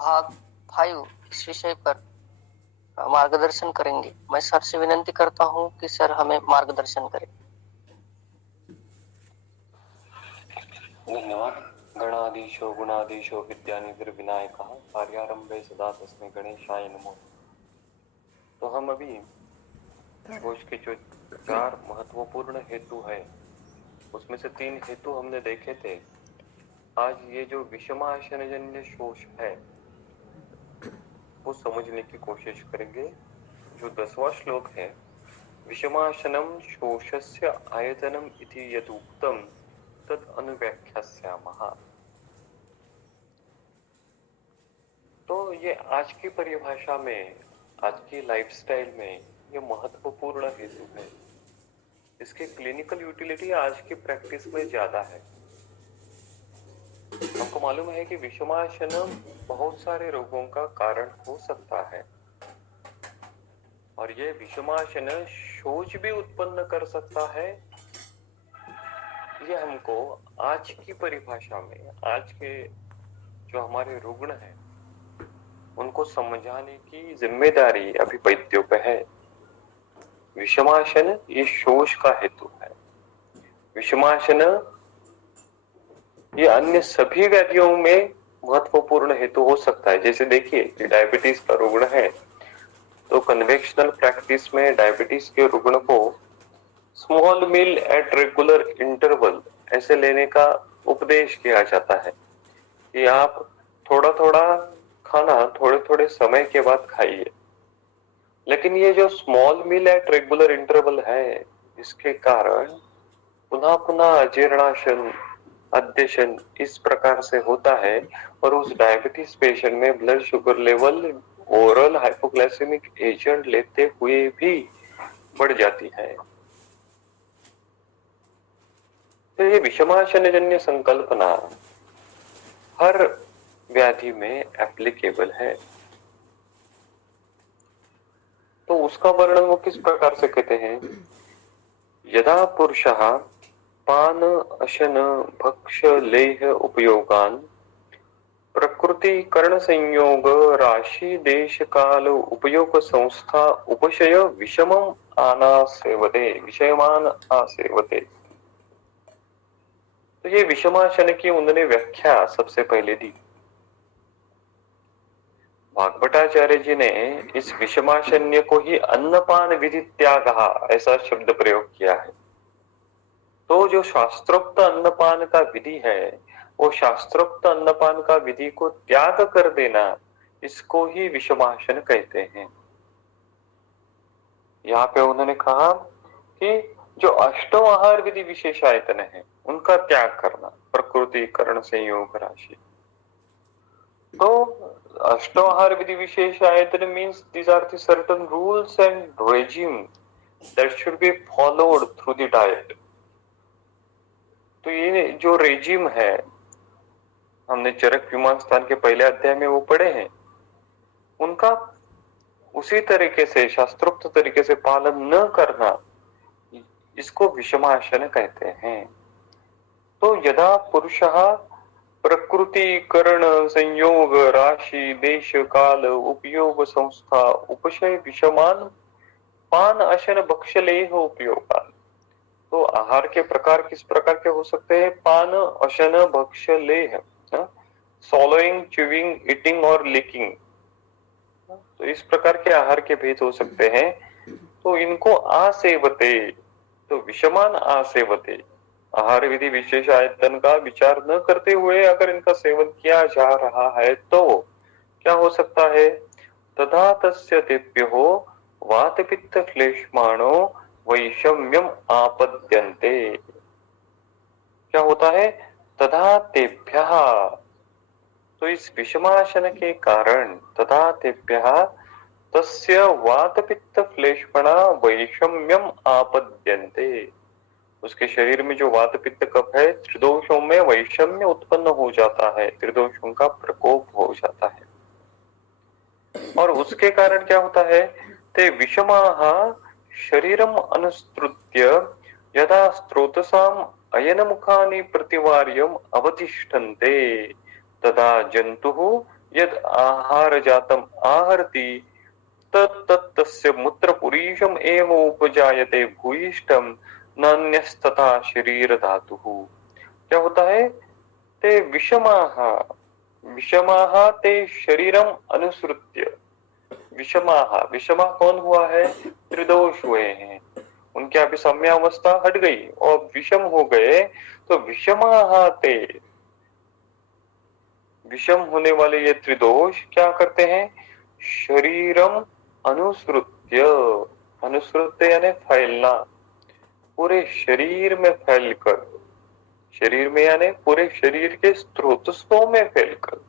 भाग 5 इस विषय पर मार्गदर्शन करेंगे। मैं सर से विनती करता हूँ कि सर हमें मार्गदर्शन करें। धन्यवाद। गणाधीशो गुणाधीशो विद्यानिधिर्विनायकः कार्यारंभे सदा तस्मै गणेशाय नमो। तो हम अभी शोष के जो 4 महत्वपूर्ण हेतु है उसमें से 3 हेतु हमने देखे थे। आज ये जो विषमाशनजन्य शोष है वो समझने की कोशिश करेंगे। जो 10वां श्लोक है, विषमाशनम शोषस्य आयतनम इति यदुक्तम तद अनुव्याख्यास्यामः। तो ये आज की परिभाषा में, आज की लाइफस्टाइल में ये महत्वपूर्ण हेतु है। इसकी क्लिनिकल यूटिलिटी आज की प्रैक्टिस में ज्यादा है। हमको मालूम है कि विषमाशनम बहुत सारे रोगों का कारण हो सकता है और ये विषमाशन शोच भी उत्पन्न कर सकता है। ये हमको आज की परिभाषा में, आज के जो हमारे रुग्ण हैं उनको समझाने की जिम्मेदारी अभी वैद्यों पे है। विषमाशन ये शोष का हेतु है। विषमाशन ये अन्य सभी व्याधियों में महत्वपूर्ण हेतु हो सकता है। जैसे देखिए, डायबिटीज का रुग्ण है तो कन्वेंशनल प्रैक्टिस में डायबिटीज के रुग्ण को small meal at regular interval ऐसे लेने का उपदेश किया जाता है कि आप थोड़ा थोड़ा खाना थोड़े थोड़े समय के बाद खाइए। लेकिन ये जो small meal at regular interval है, इसके कारण पुनः पुनः अजीर्णाशन, अध्यशन इस प्रकार से होता है और उस डायबिटीज पेशेंट में blood sugar level oral hypoglycemic agent लेते हुए भी बढ़ जाती है। तो ये विषमाशनजन्य संकल्पना हर व्याधि में एप्लीकेबल है। तो उसका वर्णन वो किस प्रकार से कहते हैं? यदा पुरुषः पान अशन भक्ष लेह उपयोगान प्रकृति कर्ण संयोग राशि देश काल उपयोग संस्था उपशय विषमम आनासेवते विषयमान आसेवते। तो ये विषमाशन की उन्होंने व्याख्या सबसे पहले दी। भागवताचार्य जी ने इस विषमाशन्य को ही अन्नपान विधि त्याग ऐसा शब्द प्रयोग किया है। तो जो शास्त्रोक्त अन्नपान का विधि है, वो शास्त्रोक्त अन्नपान का विधि को त्याग कर देना, इसको ही विषमाशन कहते हैं। यहाँ पे उन्होंने कहा कि जो अष्टो आहार विधि विशेषायतन है उनका त्याग करना, प्रकृति करण संयोग राशि। तो अष्टोहार विधि विशेषायतन means these are the certain rules and regime that should be followed through the diet. तो ये जो रेजिम है, हमने चरक विमान स्थान के पहले अध्याय में वो पढ़े हैं, उनका उसी तरीके से शास्त्रोक्त तरीके से पालन न करना, इसको विषमाशन कहते हैं। तो यदा पुरुषः प्रकृति करण संयोग राशि देश काल उपयोग संस्था उपशय विषमान पान अशन भक्षलेह उपयोगान। तो आहार के प्रकार किस प्रकार के हो सकते हैं? पान अशन भक्षलेह, सॉलोइंग, च्यूइंग, ईटिंग और लिकिंग। तो इस प्रकार के आहार के भेद हो सकते हैं। तो इनको आसेवते, तो विषमान आसेवते, आहार विधि विशेष आयतन का विचार न करते हुए अगर इनका सेवन किया जा रहा है तो क्या हो सकता है? तथा तस्य तेभ्यो वात पित्त क्लेशमाणो वैषम्यम आपद्यन्ते। क्या होता है? तथा तेभ्यः, तो इस विषमाशन के कारण, तथा तेभ्यः तस्य वात पित्त क्लेशमणा वैषम्यम आपद्यन्ते, उसके शरीर में जो वात पित्त कफ है, त्रिदोषों में वैषम्य उत्पन्न हो जाता है, त्रिदोषों का प्रकोप हो जाता है। और उसके कारण क्या होता है? ते विषमाः शरीरम अनुस्तृत्य यदा स्त्रोतसाम अयन मुखानि प्रतिवार्यम अवतिष्ठन्ते तदा जंतुः यद आहार जातम आहरति तत्तस्य मूत्र पुरीशम एव उपजायते भूयिष्ठम नान्यस्तथा शरीर धातु। क्या होता है? ते विषमाः विषमाः ते शरीरम अनुसृत्य। विषमाः, विषमा कौन हुआ है? त्रिदोष हुए हैं, उनकी अभी सम्यावस्था हट गई और विषम हो गए। तो विषमाः ते, विषम होने वाले ये त्रिदोष क्या करते हैं? शरीरम अनुसृत्य, अनुसृत्य यानी फैलना, पूरे शरीर में फैलकर, शरीर में यानी पूरे शरीर के स्रोतस्वों में फैलकर।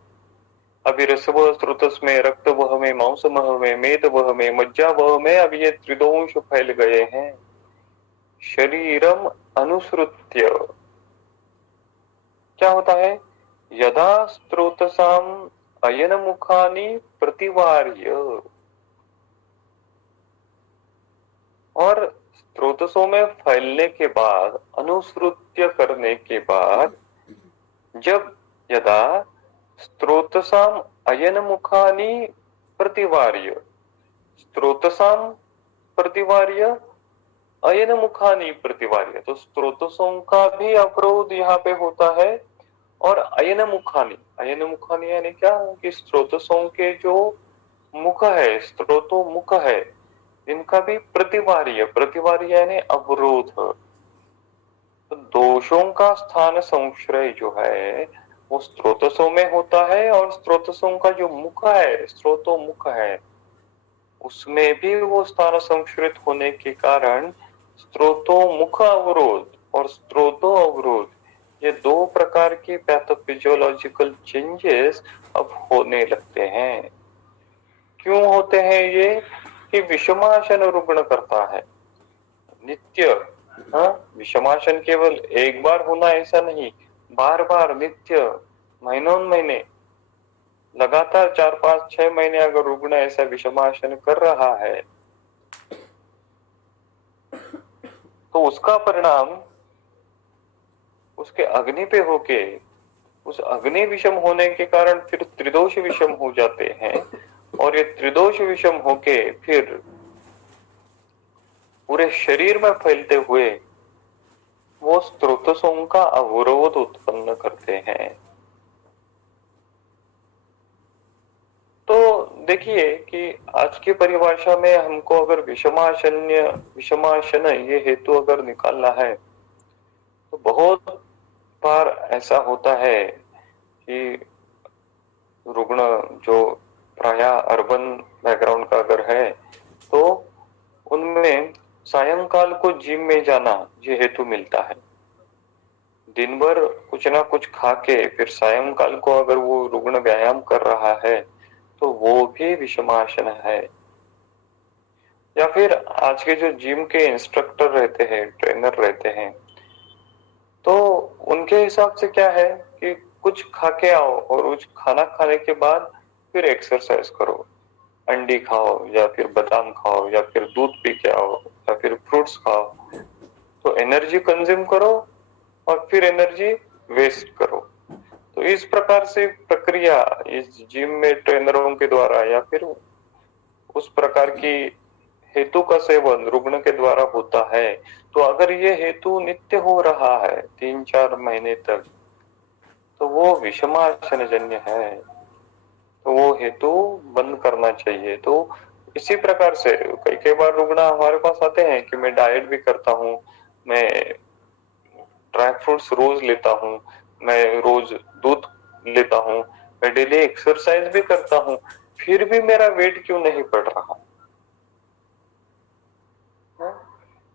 अभी रसवह स्रोतस में, रक्तवह में, मांसमह में, मेदवह में, मज्जावह में अब ये त्रिदोष फैल गए हैं। शरीरम अनुसृत्य क्या होता है? यदा स्रोतसाम अयन मुखानी प्रतिवार्य, और स्रोतसों में फैलने के बाद, अनुसृत्य करने के बाद, जब यदा स्रोतसाम अयन मुखानी प्रतिवार्य, स्रोतसाम प्रतिवार्य, अयन मुखानी प्रतिवार्य, तो स्रोतसों का भी अवरोध यहाँ पे होता है। और अयन मुखानी, अयन मुखानी यानी क्या? कि स्रोतसों के जो मुख है, स्रोतो मुख है, इनका भी प्रतिवार्य, प्रतिवार्य यानी अवरोध। तो दोषों का स्थान संश्रय जो है वो स्रोतसों में होता है, और स्रोतसों का जो मुख है, स्रोतो मुख है, उसमें भी वो स्थान संश्रित होने के कारण स्रोतो मुख अवरोध और स्रोतो अवरोध, ये दो प्रकार के पैथोफिजियोलॉजिकल चेंजेस अब होने लगते हैं। क्यों होते हैं ये? कि विषमाशन रुग्ण करता है नित्य। हाँ, विषमाशन केवल एक बार होना ऐसा नहीं, बार बार नित्य, महीनों महीने, लगातार 4-5-6 महीने अगर रुग्ण ऐसा विषमाशन कर रहा है तो उसका परिणाम उसके अग्नि पे होके, उस अग्नि विषम होने के कारण फिर त्रिदोष विषम हो जाते हैं, और ये त्रिदोष विषम होके फिर पूरे शरीर में फैलते हुए वो स्रोतसों का अवरोध उत्पन्न करते हैं। तो देखिए कि आज की परिभाषा में हमको अगर विषमाशन ये हेतु अगर निकालना है तो बहुत बार ऐसा होता है कि रुग्ण जो प्राय अर्बन बैकग्राउंड का अगर है तो उनमें सायंकाल को जिम में जाना ये हेतु मिलता है। दिन भर कुछ ना कुछ खा के फिर सायंकाल को अगर वो रुग्ण व्यायाम कर रहा है तो वो भी विषमासन है। या फिर आज के जो जिम के इंस्ट्रक्टर रहते हैं, ट्रेनर रहते हैं, तो उनके हिसाब से क्या है कि कुछ खा के आओ और उस खाना खाने के बाद फिर एक्सरसाइज करो, अंडी खाओ या फिर बादाम खाओ या फिर दूध पी के आओ या फिर फ्रूट्स खाओ, तो एनर्जी कंज्यूम करो और फिर एनर्जी वेस्ट करो। तो इस प्रकार से प्रक्रिया इस जिम में ट्रेनरों के द्वारा या फिर उस प्रकार की हेतु का सेवन रुग्ण के द्वारा होता है। तो अगर ये हेतु नित्य हो रहा है 3-4 महीने तक तो वो विषमाशनजन्य है, तो वो हेतु बंद करना चाहिए। तो इसी प्रकार से कई बार रुग्ण हमारे पास आते हैं कि मैं डाइट भी करता हूँ, मैं ड्राई फ्रूट्स रोज लेता हूँ, मैं रोज दूध लेता हूँ, मैं डेली एक्सरसाइज भी करता हूँ, फिर भी मेरा वेट क्यों नहीं बढ़ रहा?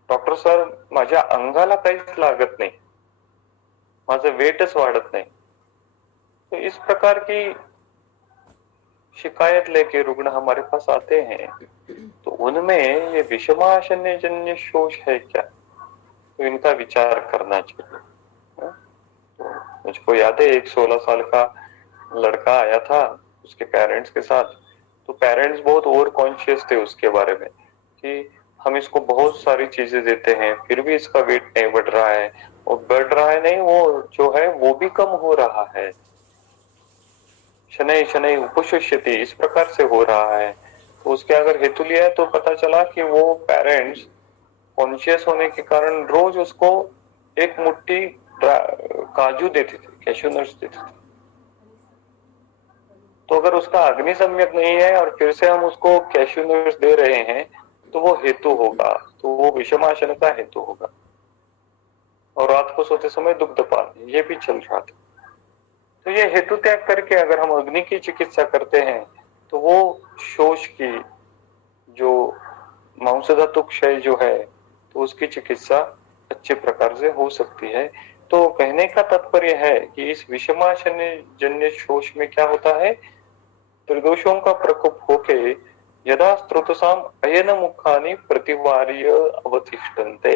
डॉक्टर सर, माझ्या अंगाला काहीच लागत नाही, माझं वेटच वाढत नाही। तो इस प्रकार की शिकायत लेके रुग्ण हमारे पास आते हैं, तो उनमें ये विषमाशनजन्य शोष है क्या, तो इनका विचार करना चाहिए। तो मुझको याद है एक 16 साल का लड़का आया था उसके पेरेंट्स के साथ, तो पेरेंट्स बहुत ओवर कॉन्शियस थे उसके बारे में कि हम इसको बहुत सारी चीजें देते हैं फिर भी इसका वेट नहीं बढ़ रहा है, और बढ़ रहा है नहीं, वो जो है वो भी कम हो रहा है। शनै शनै उपशिष्यति, इस प्रकार से हो रहा है। तो उसके अगर हेतु लिया है तो पता चला कि वो पेरेंट्स कॉन्शियस होने के कारण रोज उसको एक मुट्ठी काजू देते थे, कैश्यू नट्स देते थे। तो अगर उसका अग्नि सम्यक नहीं है और फिर से हम उसको कैश्यू नट्स दे रहे हैं तो वो हेतु होगा, तो वो विषमाशन का हेतु होगा। और रात को सोते समय दुग्धपान, ये भी चल रहा था। तो ये हेतु त्याग करके अगर हम अग्नि की चिकित्सा करते हैं तो वो शोष की, जो मांस धातु क्षय जो है, तो उसकी चिकित्सा अच्छे प्रकार से हो सकती है। तो कहने का तात्पर्य है कि इस विषमाशन जन्य शोष में क्या होता है, त्रिदोषों का प्रकोप होके यदा स्त्रोतसाम अयन मुखानि प्रतिवार्य अवतिष्ठन्ते।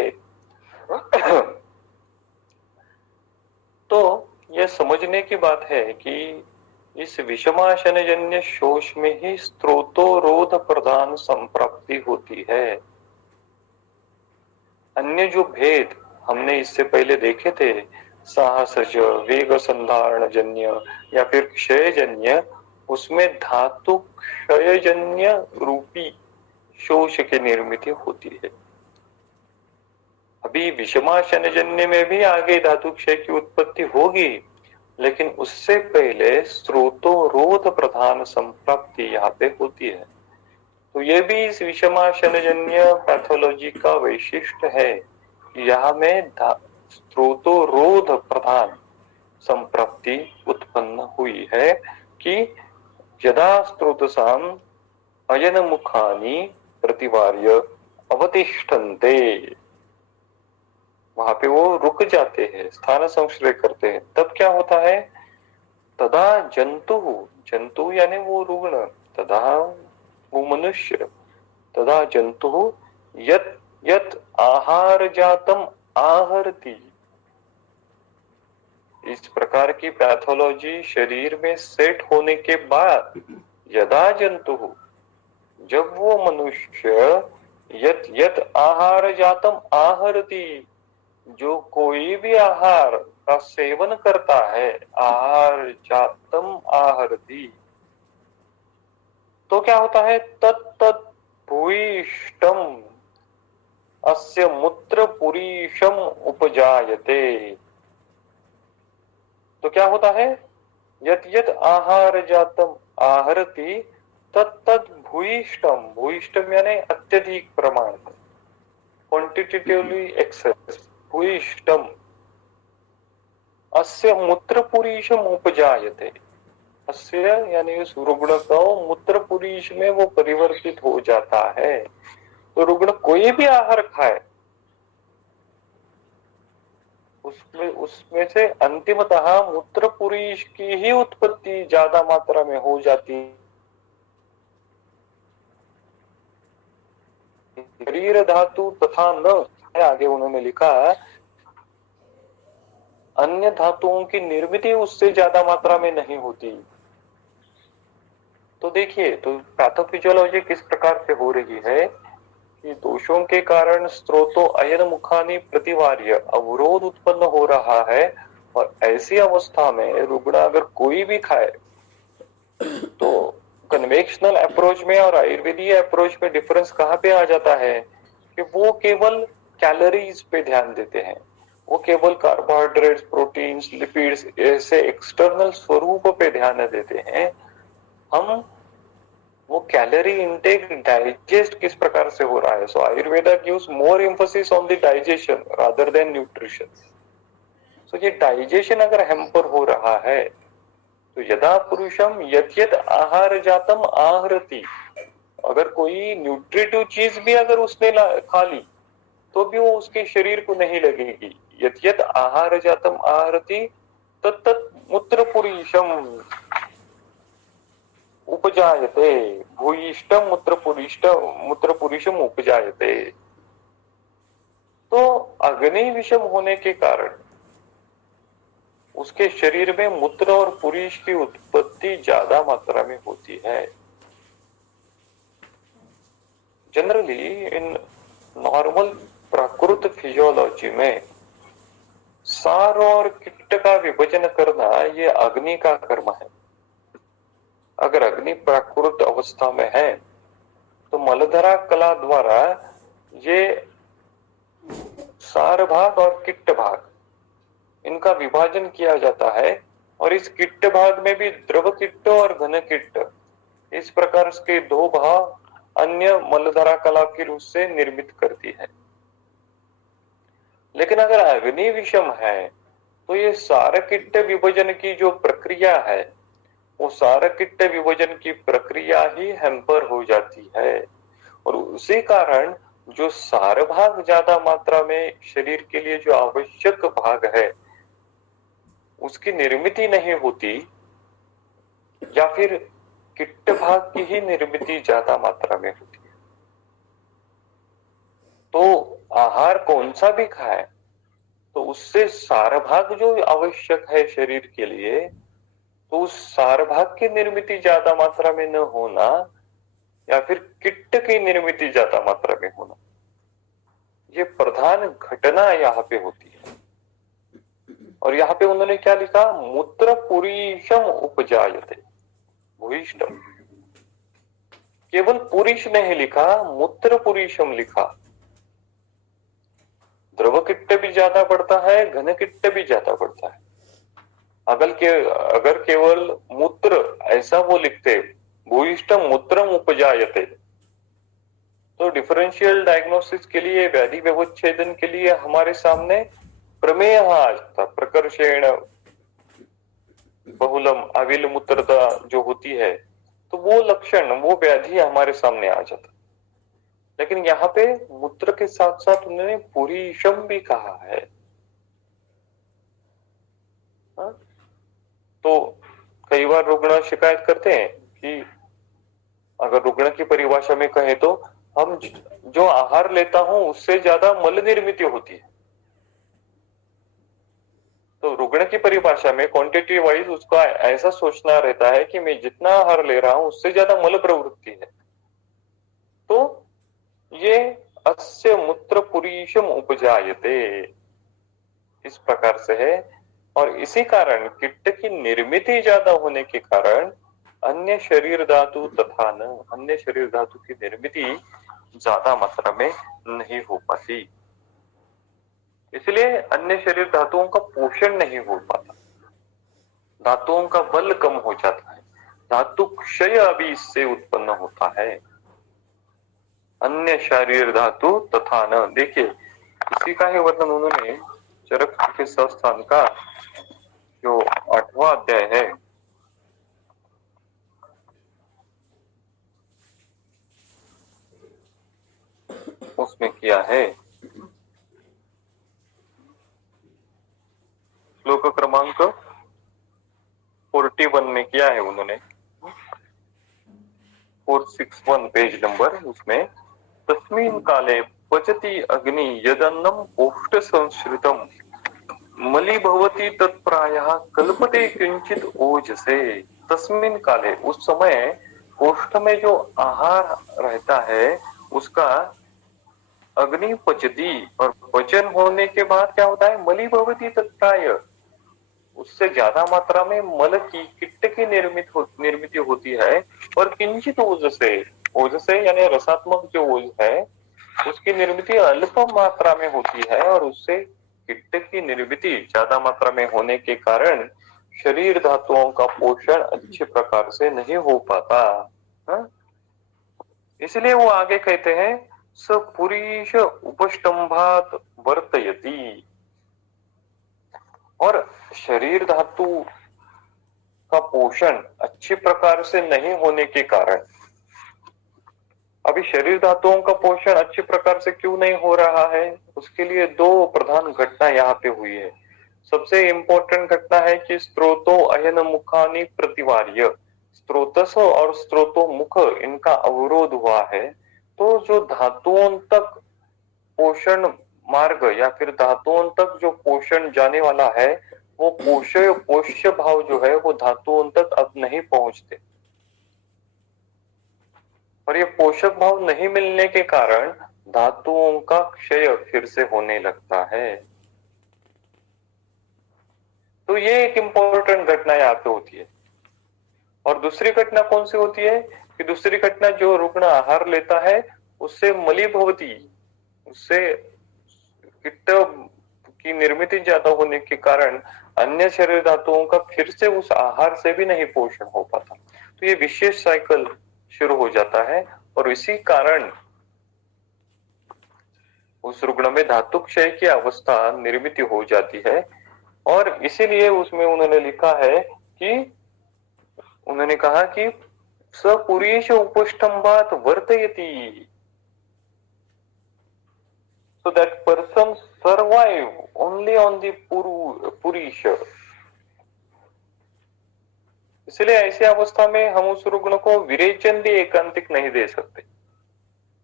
तो यह समझने की बात है कि इस विषमाशन जन्य शोष में ही स्त्रोतोरोध प्रधान संप्राप्ति होती है। अन्य जो भेद हमने इससे पहले देखे थे, साहसज, वेग संधारण जन्य या फिर क्षय जन्य, उसमें धातु क्षय जन्य रूपी शोष की निर्मित होती है। अभी विषमाशन जन्य में भी आगे धातु क्षय की उत्पत्ति होगी, लेकिन उससे पहले स्रोतोरोध प्रधान संप्राप्ति यहाँ पे होती है। तो ये भी इस विषमाशन जन्य पैथोलॉजी का वैशिष्ट्य है, यहाँ में स्रोतोरोध प्रधान संप्राप्ति उत्पन्न हुई है कि यदा स्त्रोतसाम अयन मुखानि प्रतिवार्य अवतिष्ठन्ते, वहां पे वो रुक जाते हैं, स्थान संश्रय करते हैं। तब क्या होता है, तदा जंतु, जंतु यानी वो रुग्ण, तदा वो मनुष्य, तदा जंतु यत यत आहार जातम आहरति। इस प्रकार की पैथोलॉजी शरीर में सेट होने के बाद यदा जंतु, जब वो मनुष्य यत यत आहार जातम आहरति, जो कोई भी आहार का सेवन करता है, आहार जातम आहरति, तो क्या होता है, तत्त भूयिष्ठम अस्य मूत्र पुरीशम उपजायते। तो क्या होता है, यत यत आहार जातम आहरति तत्त भूयिष्ठम, भूयिष्ठम यानी अत्यधिक प्रमाण, क्वांटिटेटिवली एक्सेस, भूयिष्ठम अस्य मूत्रपुरीशम उपजायते, अस्य यानी उस रुग्ण का मूत्रपुरीश में वो परिवर्तित हो जाता है। तो रुग्ण कोई भी आहार खाए, उसमें से अंतिमतः मूत्रपुरीश की ही उत्पत्ति ज्यादा मात्रा में हो जाती है। शरीर धातु तथा न, आगे उन्होंने लिखा अन्य धातुओं की निर्मित उससे ज्यादा मात्रा में नहीं होती। तो देखिए, तो पैथोफिजियोलॉजी किस प्रकार से हो रही है कि दोषों के कारण स्त्रोतो अयन मुखानि प्रतिवार्य अवरोध उत्पन्न हो रहा है, और ऐसी अवस्था में रुग्ण अगर कोई भी खाए, तो कन्वेंशनल अप्रोच में और आयुर्वेदीय अप्रोच में डिफरेंस कहाँ पे आ जाता है कि वो केवल कैलोरीज पे ध्यान देते हैं, वो केवल कार्बोहाइड्रेट्स, प्रोटीन्स, लिपिड्स ऐसे एक्सटर्नल स्वरूप पे ध्यान देते हैं। हम वो कैलोरी इनटेक, डाइजेस्ट किस प्रकार से हो रहा है। So Ayurveda gives more emphasis on the digestion rather than nutrition. So ये डाइजेशन अगर हैम्पर हो रहा है, तो यदा पुरुषम यत यत आहार जातम आहरति, अगर कोई न्यूट्रिटिव चीज भी अगर उसने खा ली तो भी वो उसके शरीर को नहीं लगेगी। यत यत आहार जातम आहरति तत्त मूत्रपुरीशम उपजायते, भूयिष्ठम मूत्रपुरीशम उपजायते। तो अग्नि विषम होने के कारण उसके शरीर में मूत्र और पुरीश की उत्पत्ति ज्यादा मात्रा में होती है। Generally in normal Prakrit physiology में सार और कीट का विभाजन करना ये अग्नि का कर्म है। अगर अग्नि प्राकृत अवस्था में है तो मलधरा कला द्वारा ये सार भाग और किट्ट भाग इनका विभाजन किया जाता है, और इस किट्ट भाग में भी द्रव किट्ट और घन किट्ट इस प्रकार के दो भाग अन्य मलधरा कला के रूप से निर्मित करती है। लेकिन अगर अग्नि विषम है तो ये सारकिट्ट विभजन की जो प्रक्रिया है वो सारकिट्ट विभजन की प्रक्रिया ही हैम्पर हो जाती है, और उसी कारण जो सार भाग ज्यादा मात्रा में शरीर के लिए जो आवश्यक भाग है उसकी निर्मिति नहीं होती, या फिर किट्ट भाग की ही निर्मिति ज्यादा मात्रा में होती है। तो आहार कौन सा भी खाए तो उससे सार भाग जो आवश्यक है शरीर के लिए, तो उस सार भाग की निर्मिति ज्यादा मात्रा में न होना या फिर किट्ट की निर्मिति ज्यादा मात्रा में होना, ये प्रधान घटना यहाँ पे होती है। और यहाँ पे उन्होंने क्या लिखा, मूत्र पुरीशम उपजायते, भूयिष्ठम, केवल पुरीश नहीं लिखा, मूत्र पुरीशम लिखा। द्रव किट्ट भी ज्यादा बढ़ता है, घन किट्ट भी ज्यादा बढ़ता है। अगर केवल मूत्र ऐसा वो लिखते, भूयिष्ठम मूत्रम उपजायते, तो डिफरेंशियल डायग्नोसिस के लिए, व्याधि व्यवच्छेदन के लिए हमारे सामने प्रमेय आ जाता, प्रकर्षेण बहुलम अविल मूत्रता जो होती है, तो वो लक्षण, वो व्याधि हमारे सामने आ जाता। लेकिन यहाँ पे मूत्र के साथ साथ उन्होंने पुरीशम भी कहा है। तो कई बार रुग्ण शिकायत करते हैं कि अगर रुग्ण की परिभाषा में कहें तो हम जो आहार लेता हूं उससे ज्यादा मल निर्मित होती है। तो रुग्ण की परिभाषा में क्वांटिटी वाइज उसका ऐसा सोचना रहता है कि मैं जितना आहार ले रहा हूं उससे ज्यादा मल प्रवृत्ति है। तो ये अस्य मूत्र पुरीशम उपजायते इस प्रकार से है, और इसी कारण किट्ट की निर्मिति ज्यादा होने के कारण अन्य शरीर धातु तथा न अन्य शरीर धातु की निर्मिति ज्यादा मात्रा में नहीं हो पाती, इसलिए अन्य शरीर धातुओं का पोषण नहीं हो पाता, धातुओं का बल कम हो जाता है, धातु क्षय अभी इससे उत्पन्न होता है। अन्य शरीर धातु तथा न, देखिए इसी का ही वर्णन उन्होंने चरक के संस्थान का जो 8वां अध्याय है उसमें किया है। श्लोक क्रमांक 41 में किया है उन्होंने, 461 पेज नंबर, उसमें तस्मिन् काले पचति अग्नि यदन्नम ओष्ठ संश्रितम मलि भवति तत्प्रायः कल्पते किंचित ओजसे। तस्मिन् काले, उस समय ओष्ठ में जो आहार रहता है उसका अग्नि पचती, और पचन होने के बाद क्या होता है, मलि भवति तत्प्राय, उससे ज्यादा मात्रा में मल की किट्ट की निर्मित होती है, और किंचित ओजसे यानी रसात्मक जो ओज है उसकी निर्मिति अल्प मात्रा में होती है, और उससे किट्ट की निर्मिति ज्यादा मात्रा में होने के कारण शरीर धातुओं का पोषण अच्छे प्रकार से नहीं हो पाता। इसलिए वो आगे कहते हैं स पुरीश उपष्टंभात वर्तयति, और शरीर धातु का पोषण अच्छी प्रकार से नहीं होने के कारण, अभी शरीर धातुओं का पोषण अच्छी प्रकार से क्यों नहीं हो रहा है, उसके लिए दो प्रधान घटना यहाँ पे हुई है। सबसे इंपॉर्टेंट घटना है कि स्त्रोतो अयन मुखानि प्रतिवार्य, स्त्रोतस और स्त्रोतो मुख इनका अवरोध हुआ है। तो जो धातुओं तक पोषण मार्ग या फिर धातुओं तक जो पोषण जाने वाला है वो पोष्य भाव जो है वो धातुओं तक अब नहीं पहुंचते, और ये पोषक भाव नहीं मिलने के कारण धातुओं का क्षय फिर से होने लगता है। तो ये एक इंपॉर्टेंट घटना यहाँ पे होती है। और दूसरी घटना कौन सी होती है कि दूसरी घटना जो रुग्ण आहार लेता है उससे मलीभवती, उससे पित्त की निर्मित ज्यादा होने के कारण अन्य शरीर धातुओं का फिर से उस आहार से भी नहीं पोषण हो पाता। तो ये विशेष साइकिल शुरू हो जाता है और इसी कारण उस रुग्ण में धातु क्षय की अवस्था निर्मित हो जाती है। और इसीलिए उसमें उन्होंने लिखा है कि उन्होंने कहा कि सपुरीश उपष्टम्भात वर्तयति, so that person survive only on the पुरीश। इसलिए ऐसी अवस्था में हम उस रुग्ण को विरेचन भी एकांतिक नहीं दे सकते,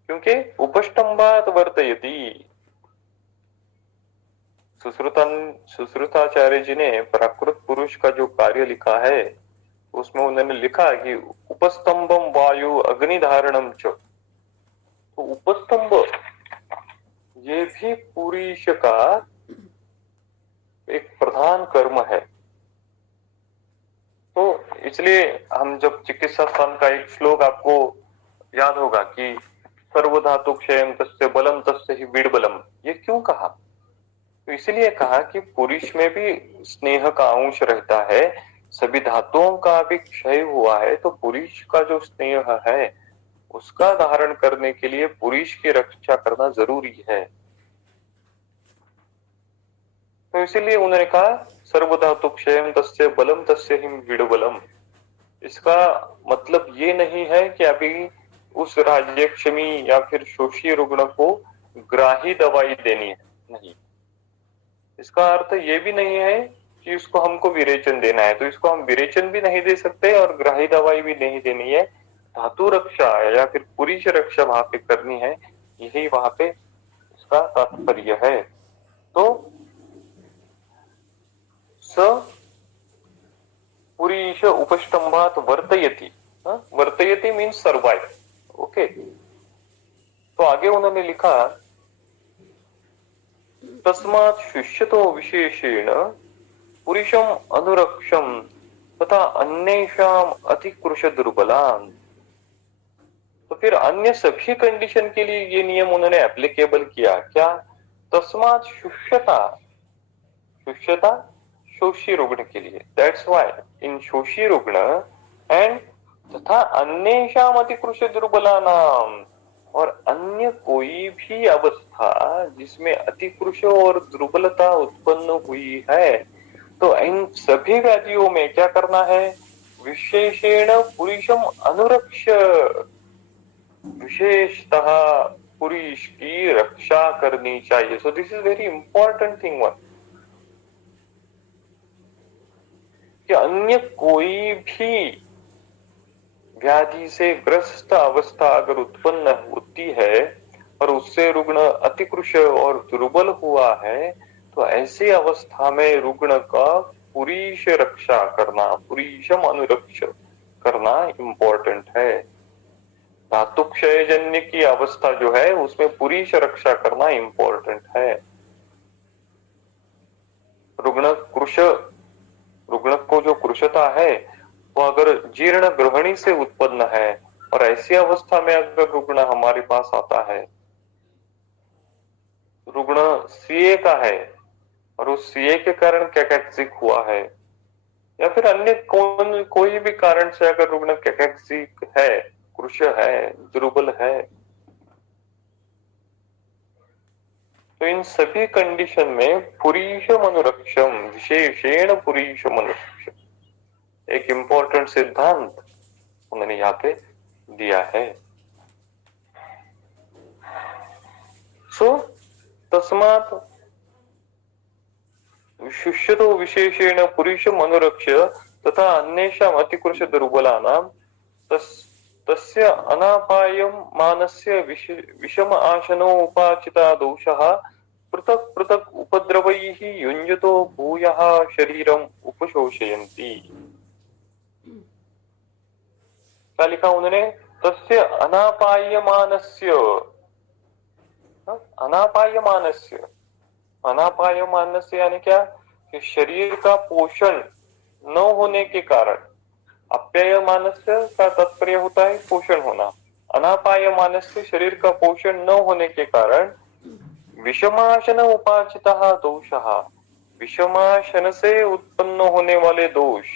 क्योंकि उपष्टम्भात वर्तयति। सुश्रुताचार्य जी ने प्राकृत पुरुष का जो कार्य लिखा है उसमें उन्होंने लिखा कि उपस्तंभम वायु अग्निधारणम च। तो उपस्तंभ ये भी पुरुष का एक प्रधान कर्म है। तो इसलिए हम जब चिकित्सा स्थान का एक श्लोक आपको याद होगा कि सर्वधातु क्षयम तस्य बलम तस्य ही विड़बलम, ये क्यों कहा? तो इसलिए कहा कि पुरुष में भी स्नेह का अंश रहता है, सभी धातुओं का भी क्षय हुआ है, तो पुरुष का जो स्नेह है उसका धारण करने के लिए पुरुष की रक्षा करना जरूरी है। तो इसीलिए उन्होंने कहा सर्वधातु क्षयम तस्य बलम तस्य ही विड़बलम। इसका मतलब ये नहीं है कि अभी उस राज्यक्षमी या फिर शोषी रुग्ण को ग्राही दवाई देनी है, नहीं। इसका अर्थ ये भी नहीं है कि उसको हमको विरेचन देना है, तो इसको हम विरेचन भी नहीं दे सकते और ग्राही दवाई भी नहीं देनी है। धातु रक्षा या फिर पुरुष रक्षा वहां पे करनी है, यही वहां पे इसका तात्पर्य है। तो स पुरीश उपष्टम्भात वर्तयति, वर्तयति मीन्स सर्वाइव। ओके, तो आगे उन्होंने लिखा तस्मात् शुष्यतो विशेषेण पुरुषम अनुरक्षम तथा अन्येषाम अतिकृश दुर्बलान। तो फिर अन्य सभी कंडीशन के लिए ये नियम उन्होंने एप्लीकेबल किया। क्या? तस्मात् शुष्यता, शुष्यता शोषी रुग्ण के लिए, दैट्स व्हाई इन शोषी रुग्ण एंड तथा अन्येषाम अतिकृश दुर्बलानाम, और अन्य कोई भी अवस्था जिसमें अतिकृश और दुर्बलता उत्पन्न हुई है, तो इन सभी व्याधियों में क्या करना है? विशेषेण पुरुषम अनुरक्ष, विशेषतः पुरुष की रक्षा करनी चाहिए। So this is very important thing one, कि अन्य कोई भी व्याधि से ग्रस्त अवस्था अगर उत्पन्न होती है और उससे रुग्ण अतिकृश और दुर्बल हुआ है, तो ऐसी अवस्था में रुग्ण का पुरुष रक्षा करना, पुरुषम अनुरक्ष करना इंपॉर्टेंट है। धातु क्षय जन्य की अवस्था जो है उसमें पुरुष रक्षा करना इंपॉर्टेंट है। रुग्ण को जो कृशता है वो अगर जीर्ण ग्रहणी से उत्पन्न है, और ऐसी अवस्था में अगर रुग्ण हमारे पास आता है, रुग्ण सीए का है और उस सीए के कारण कैकेक्सिक हुआ है, या फिर अन्य कोई भी कारण से अगर रुग्ण कैकेक्सिक है, कृश है, दुर्बल है, तो इन सभी कंडीशन में पुरुषम अनुरक्षम, विशेषेण पुरुषम अनुरक्षम, एक इंपॉर्टेंट सिद्धांत उन्होंने यहाँ पे दिया है। सो तस्मात् शुष्यतो विशेषेण पुरुषम अनुरक्ष्य तथा अन्येषाम अतिकृश दुर्बलानां तस्य अनापायम मानस्य विषम आशनो उपाचिता दोषः पृथक पृथक उपद्रवैः युञ्जतो भूयः शरीरम उपशोषयन्ति। क्या लिखा उन्होंने? तस्य अनापायमानस्य, अनापायमानस्य, अनापायमानस्य यानी क्या? कि शरीर का पोषण न होने के कारण अप्यायमानस्य का तात्पर्य होता है पोषण होना। अनापायमानस्य शरीर का पोषण न होने के कारण विषमाशन उपाचितः दोषः, विषमाशन से उत्पन्न होने वाले दोष,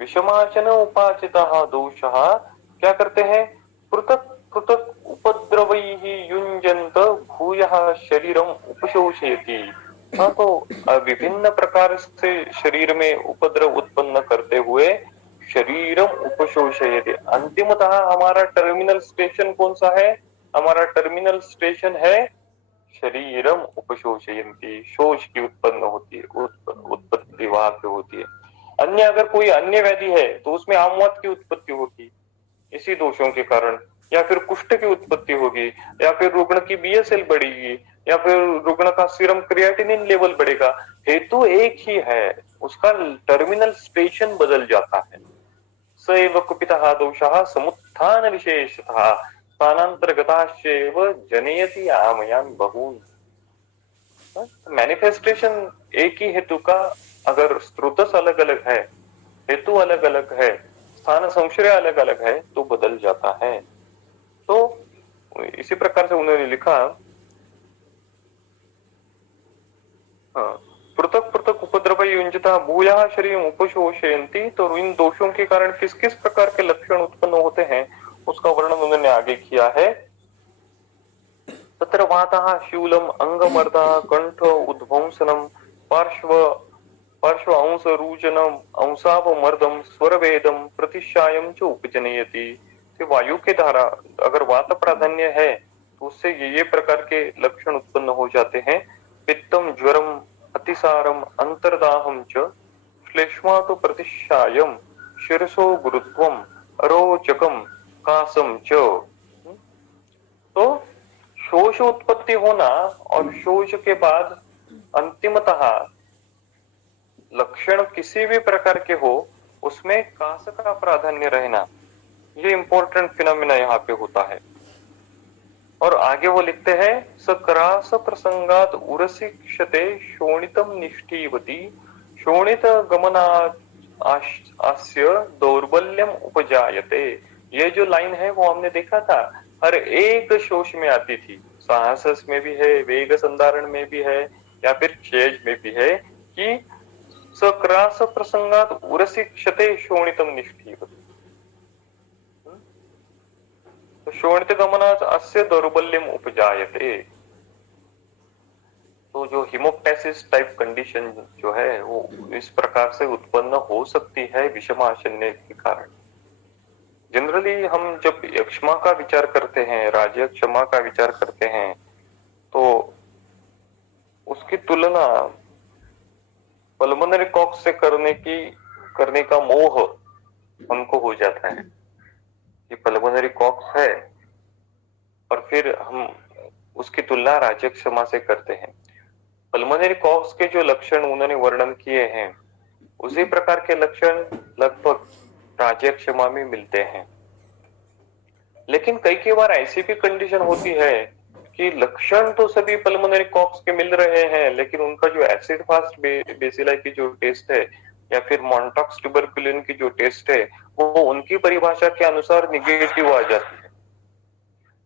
विषमाशन उपाचितः दोषः क्या करते हैं? पृथक पृथक उपद्रवैः युञ्जन्त भूयः शरीरम उपशोषयति। हाँ, तो विभिन्न प्रकार से शरीर में उपद्रव उत्पन्न करते हुए शरीरम उपशोषयति। अंतिमतः हमारा टर्मिनल स्टेशन कौन सा है? हमारा टर्मिनल स्टेशन है शरीरम उपशोषयन्ति, शोष की उत्पन्न होती है, उत्पत्ति वहां पे होती है। अन्य अगर कोई अन्य व्याधि है तो उसमें आमवात की उत्पत्ति होगी इसी दोषों के कारण, या फिर कुष्ठ की उत्पत्ति होगी, या फिर रुग्ण की बीएसएल बढ़ेगी, या फिर रुग्ण का सीरम क्रिएटिनिन लेवल बढ़ेगा। हेतु एक ही है, उसका टर्मिनल स्टेशन बदल जाता है। सैव कुपितः दोषः समुत्थान विशेषतः स्थानांतरगताश्चैव जनयति आमयान बहून। मैनिफेस्टेशन एक ही हेतु का अगर स्रोतस अलग अलग है, हेतु अलग अलग है, स्थान संश्रय अलग अलग है तो बदल जाता है। तो इसी प्रकार से उन्होंने लिखा, पृथक पृथक उपद्रव युंजता भूयः शरीर उपशोषयन्ति। तो इन दोषों के कारण किस किस प्रकार के लक्षण उत्पन्न होते हैं उसका वर्णन उन्होंने आगे किया है। तत्र वातः शूलम अंगमर्दः कंठ उद्भंसनम पार्श्व अंश रूजनम अंशावमर्दम स्वरवेदम प्रतिशायम च उपजनयति। वायु के द्वारा अगर वात प्राधान्य है तो उससे ये प्रकार के लक्षण उत्पन्न हो जाते हैं। पित्तम ज्वरम अतिसारम अंतर्दाहम च श्लेष्मातो प्रतिशायम शिरसो गुरुत्वम अरोचकम कासम च। तो शोष उत्पत्ति होना और शोष के बाद अंतिमतः लक्षण किसी भी प्रकार के हो उसमें कास का प्राधान्य रहना, ये इंपॉर्टेंट फिनोमिना यहाँ पे होता है। और आगे वो लिखते हैं, सक्रास प्रसंगात उरसी क्षते शोणितम निष्ठीवती शोणित गमना आस्य दौर्बल्यम उपजायते। ये जो लाइन है वो हमने देखा था हर एक शोष में आती थी, साहस में भी है, वेग संधारण में भी है, या फिर क्षेज में भी है कि सक्रास प्रसंगात उरसी क्षते शोणितम निष्ठीवती। तो शोणित गमनात् अस्य दौर्बल्यम उपजायते। तो जो हिमोप्टेसिस टाइप कंडीशन जो है वो इस प्रकार से उत्पन्न हो सकती है विषमाशन्य के कारण। जनरली हम जब यक्ष्मा का विचार करते हैं, राज्यक्षमा का विचार करते हैं, तो उसकी तुलना पल्मोनरी कॉक्स से करने का मोह हमको हो जाता है कि पल्मोनरी कॉक्स है, और फिर हम उसकी तुलना राज्यक्षमा से करते हैं। पल्मोनरी कॉक्स के जो लक्षण उन्होंने वर्णन किए हैं उसी प्रकार के लक्षण लगभग राज्यक्षमा में मिलते हैं। लेकिन कई बार ऐसी भी कंडीशन होती है कि लक्षण तो सभी पल्मोनरी कॉक्स के मिल रहे हैं, लेकिन उनका जो एसिड फास्ट बेसिलाई की जो टेस्ट है या फिर मॉन्टॉक्स ट्यूबरकुलिन की जो टेस्ट है वो उनकी परिभाषा के अनुसार निगेटिव आ जाती है।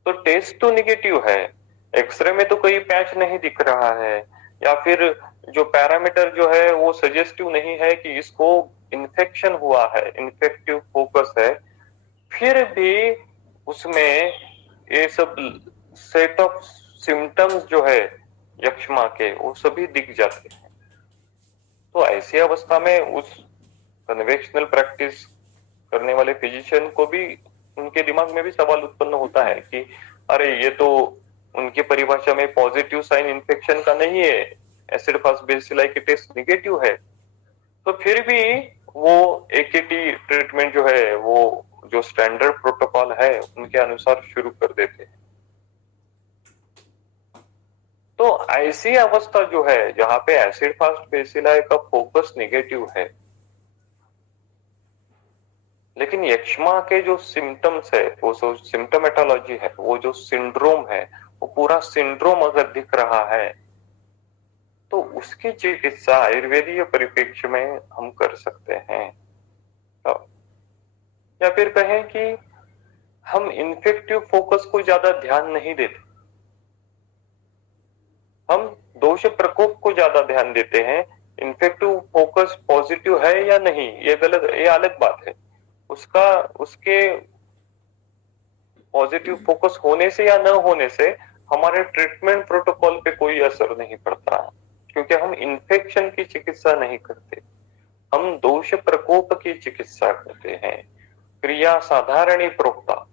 तो टेस्ट तो निगेटिव है, एक्सरे में तो कोई पैच नहीं दिख रहा है, या फिर जो पैरामीटर जो है वो सजेस्टिव नहीं है कि इसको इन्फेक्शन हुआ है, इन्फेक्टिव फोकस है, फिर भी उसमें ये सब सेट ऑफ सिम्टम्स जो है यक्ष्मा के वो सभी दिख जाते हैं। तो ऐसी अवस्था में उस कन्वेंशनल प्रैक्टिस करने वाले फिजिशियन को भी उनके दिमाग में भी सवाल उत्पन्न होता है कि अरे ये तो उनकी परिभाषा में पॉजिटिव साइन इन्फेक्शन का नहीं है, एसिड फास्ट बेसिलाई की टेस्ट निगेटिव है, तो फिर भी वो एकेटी ट्रीटमेंट जो है वो जो स्टैंडर्ड प्रोटोकॉल है उनके अनुसार शुरू कर देते हैं। तो ऐसी अवस्था जो है जहां पे एसिड फास्ट बेसिलाई का फोकस निगेटिव है, लेकिन यक्ष्मा के जो सिम्टम्स है वो जो सिम्टोमेटोलॉजी है, वो जो सिंड्रोम है, वो पूरा सिंड्रोम अगर दिख रहा है तो उसकी चिकित्सा आयुर्वेदीय परिप्रेक्ष्य में हम कर सकते हैं। तो, या फिर कहें कि हम इन्फेक्टिव फोकस को ज्यादा ध्यान नहीं देते, हम दोष प्रकोप को ज्यादा ध्यान देते हैं। इन्फेक्टिव फोकस पॉजिटिव है या नहीं, ये गलत, ये अलग बात है। उसके पॉजिटिव फोकस होने से या न होने से हमारे ट्रीटमेंट प्रोटोकॉल पे कोई असर नहीं पड़ता, क्योंकि हम इन्फेक्शन की चिकित्सा नहीं करते, हम दोष प्रकोप की चिकित्सा करते हैं। क्रिया साधारणी प्रोक्ता,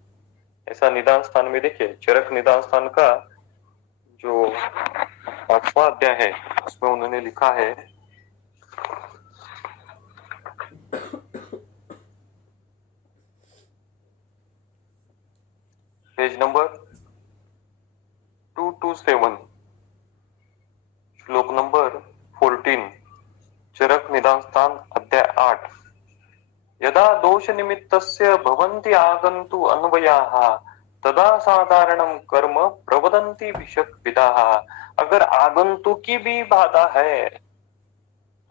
ऐसा निदान स्थान में देखिए, चरक निदान स्थान का जो 5वां अध्याय है उसमें उन्होंने लिखा है, पेज नंबर 227, श्लोक नंबर 14, चरक निदान स्थान अध्याय 8। यदा दोष निमित्तस्य भवन्ति आगन्तु अन्वयाः तदा साधारणं कर्म प्रवदन्ति विषक्विदाः। अगर आगंतुक की भी बाधा है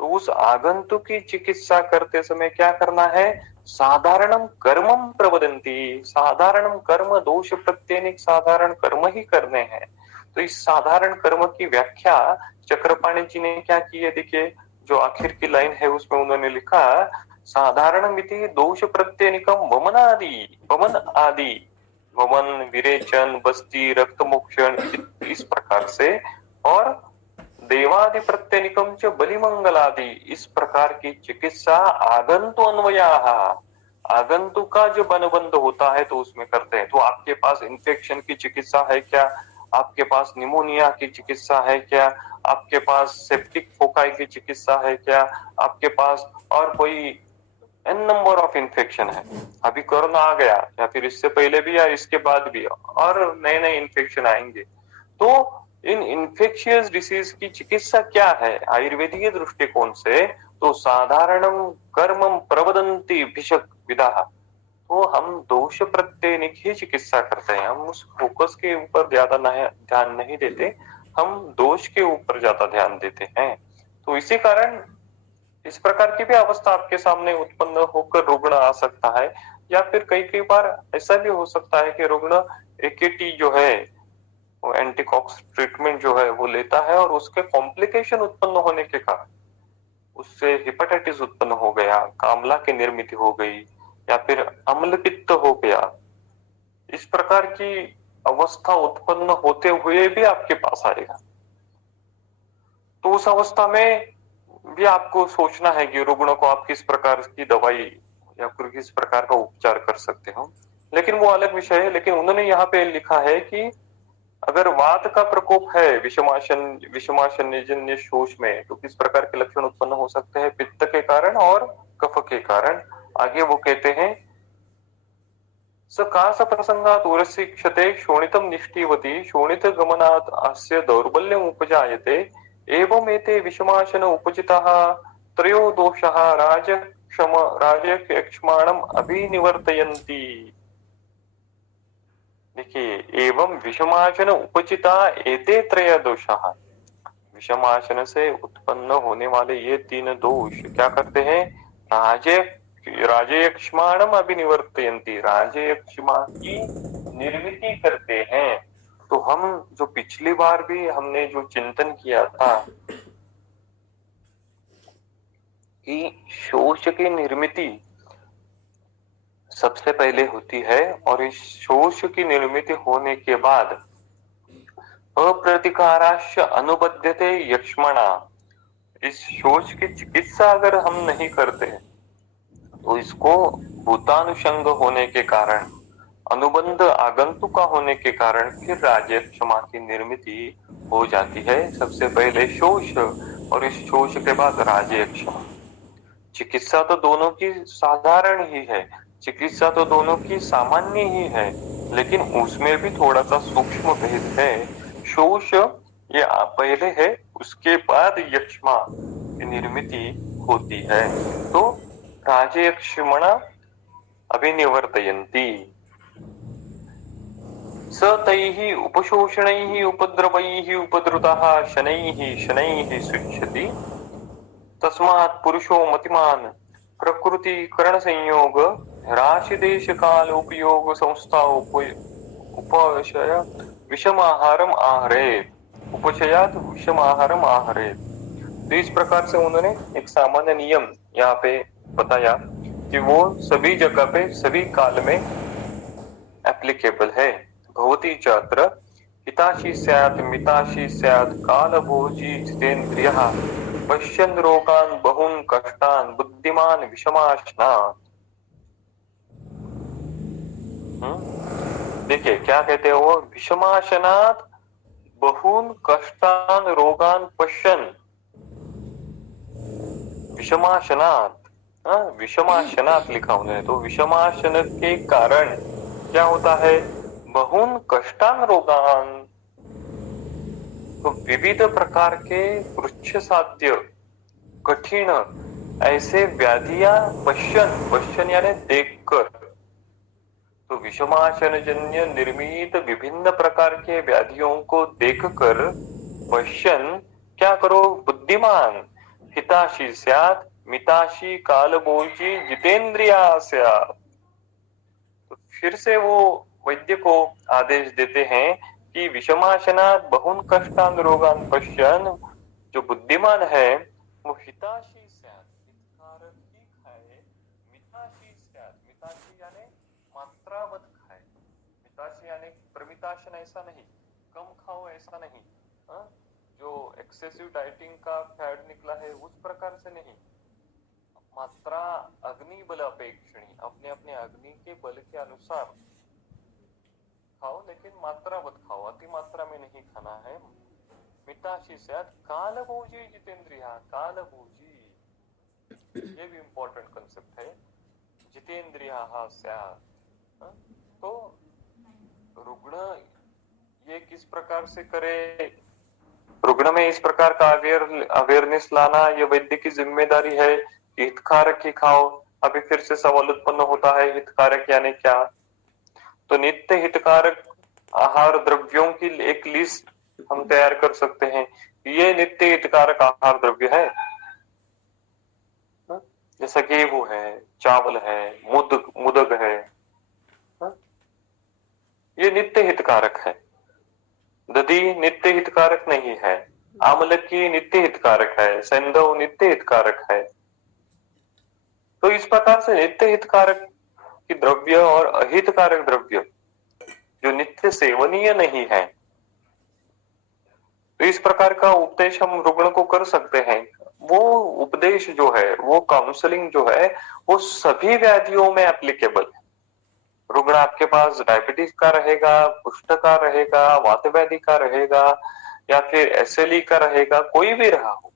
तो उस आगंतुक की चिकित्सा करते समय क्या करना है, साधारणम कर्मम प्रवदन्ति, साधारण कर्म, दोष प्रत्येनिक साधारण कर्म ही करने हैं। तो इस साधारण कर्म की व्याख्या चक्रपाणी जी ने क्या की है, देखिए जो आखिर की लाइन है उसमें उन्होंने लिखा, साधारण मिति दोष प्रत्येनिकम वमन आदि, वमन, विरेचन, बस्ती, रक्त मोक्षण, इस प्रकार से, और देवादि प्रत्यनिकम च बलिमंगलादि, इस प्रकार की चिकित्सा आगंतु अन्वया, आगंतु का जो बनबंध होता है तो उसमें करते हैं। तो आपके पास इन्फेक्शन की चिकित्सा है क्या, आपके पास निमोनिया की चिकित्सा है क्या, आपके पास सेप्टिक फोकाई की चिकित्सा है क्या, आपके पास और कोई एन नंबर ऑफ इन्फेक्शन है, अभी कोरोना आ गया या फिर इससे पहले भी या इसके बाद भी और नए नए इन्फेक्शन आएंगे। तो इन इन्फेक्शियस डिसीज की चिकित्सा क्या है आयुर्वेदीय दृष्टिकोण से, तो साधारणम कर्मम प्रवदन्ति भिषक विदाः, तो हम दोष प्रत्येनिक ही चिकित्सा करते हैं, हम उस फोकस के ऊपर ज्यादा ध्यान नहीं देते, हम दोष के ऊपर ज्यादा ध्यान देते हैं। तो इसी कारण इस प्रकार की भी अवस्था आपके सामने उत्पन्न होकर रुग्ण आ सकता है, या फिर कई बार ऐसा भी हो सकता है कि रुग्ण एकेटी जो है वो एंटीकॉक्स ट्रीटमेंट जो है वो लेता है और उसके कॉम्प्लिकेशन उत्पन्न होने के कारण उससे हेपेटाइटिस उत्पन्न हो गया, कामला की निर्मित हो गई, या फिर अम्ल पित्त हो गया, इस प्रकार की अवस्था उत्पन्न होते हुए भी आपके पास आएगा। तो उस अवस्था में भी आपको सोचना है कि रुग्ण को आप किस प्रकार की दवाई या फिर किस प्रकार का उपचार कर सकते हो, लेकिन वो अलग विषय है। लेकिन उन्होंने यहाँ पे लिखा है कि अगर वात का प्रकोप है विषमाशन्यजन्य शोष में, तो किस प्रकार के लक्षण उत्पन्न हो सकते हैं, पित्त के कारण और कफ के कारण। आगे वो कहते हैं, सकाश प्रसंगात उरस्य क्षते शोणितम निष्ठीवती शोणित गमनात् अस्य दौर्बल्यम उपजायते एवं एते विषमाशन उपचिताः त्रयो दोषाः राजक्ष्माणम अभिनिवर्तयन्ति। देखिए, एवं विषमाशन उपचिता एते त्रय दोषाः, विषमाशन से उत्पन्न होने वाले ये तीन दोष क्या करते हैं, राजयक्ष्माणम अभिनिवर्तयन्ति, राजयक्ष्मा की निर्मिति करते हैं। तो हम जो पिछली बार भी हमने जो चिंतन किया था कि शोष की निर्मिति सबसे पहले होती है, और इस शोष की निर्मिति होने के बाद अप्रतिकाराश्च अनुबध्यते यक्ष्मणा, इस शोष की चिकित्सा अगर हम नहीं करते तो इसको भूतानुषंग होने के कारण, अनुबंध आगंतुका होने के कारण फिर राजयक्ष्मा की निर्मिति हो जाती है। सबसे पहले शोष और इस शोष के बाद राजयक्ष्मा। चिकित्सा तो दोनों की साधारण ही है, चिकित्सा तो दोनों की सामान्य ही है, लेकिन उसमें भी थोड़ा सा सूक्ष्म भेद है। शोष ये पहले है, उसके बाद यक्ष्मा की निर्मिति होती है। तो राजयक्ष्मणा अभिनिवर्तयन्ति। स तैः उपशोषणैः उपद्रवैः उपद्रुतः शनैः शनैः सुच्यति तस्मात् पुरुषो मतिमान् प्रकृति करण संयोग राशि देश काल उपयोग संस्था उपशय विषम आहारम आहरेत उपशयात विषम आहारम आहरेत। तो इस प्रकार से उन्होंने एक सामान्य नियम यहाँ पे बताया कि वो सभी जगह पे सभी काल में एप्लीकेबल है। भवती चात्र हिताशी स्यात् मिताशी स्यात् कालभोजी जितेन्द्रियः पश्यन् रोगान् बहून् कष्टान् बुद्धिमान् विषमाश्नात्। देखिए क्या कहते हैं वो, विषमाशनात् बहून् कष्टान् रोगान् पश्यन्, विषमाशनात्, विषमाशनात् लिखा उन्होंने, तो विषमाशन के कारण क्या होता है, बहून् कष्टान् रोगान्, तो विविध प्रकार के पृच्छ साध्य कठिन ऐसे व्याधियां पश्यन, पश्यन यानी देखकर, तो विषमाशन जन्य निर्मित विभिन्न प्रकार के व्याधियों को देखकर पश्यन क्या करो, बुद्धिमान हिताशी स्यात् मिताशी कालभोजी जितेन्द्रिया स्यात्। तो फिर से वो वैद्य को आदेश देते हैं कि विषमाशनात् बहून् कष्टान् रोगान् पश्यन्, जो बुद्धिमान है वो हिताशी स्यात्, हितकारक ही खाए, मिताशी स्यात्, मिताशी यानी मात्रावत खाए, मिताशी यानी प्रमिताशन ऐसा नहीं, कम खाओ ऐसा नहीं, जो एक्सेसिव डाइटिंग का फैड निकला है उस प्रकार से नहीं, मात्रा अग्नि बल अपेक्षणी, अपने अपने अग्नि के बल के अनुसार खाओ, लेकिन मात्रावत खाओ, अति मात्रा में नहीं खाना है। मिताशी स्यात् कालभोजी जितेन्द्रिया, कालभोजी ये भी इंपॉर्टेंट कंसेप्ट है, जितेन्द्रिया स्यात्। तो रुग्ण ये किस प्रकार से करे, रुग्ण में इस प्रकार का अवेयरनेस लाना ये वैद्य की जिम्मेदारी है कि हितकारक ही खाओ। अभी फिर से सवाल उत्पन्न होता है, हितकारक यानी क्या, तो नित्य हितकारक आहार द्रव्यों की एक लिस्ट हम तैयार कर सकते हैं, ये नित्य हितकारक आहार द्रव्य है, जैसा गेहूं है, चावल है, मुदग है, ये नित्य हितकारक है। दधी नित्य हितकारक नहीं है, आमलकी नित्य हितकारक है, सेंधव नित्य हितकारक है। तो इस प्रकार से नित्य हितकारक की द्रव्य और अहितकारक द्रव्य जो नित्य सेवनीय नहीं है, तो इस प्रकार का उपदेश हम रुग्ण को कर सकते हैं। वो उपदेश जो है, वो काउंसलिंग जो है, वो सभी व्याधियों में एप्लीकेबल है। रुग्ण आपके पास डायबिटीज का रहेगा, कुष्ठ का रहेगा, वात व्याधि का रहेगा, या फिर एसएलई का रहेगा, कोई भी रहा हो,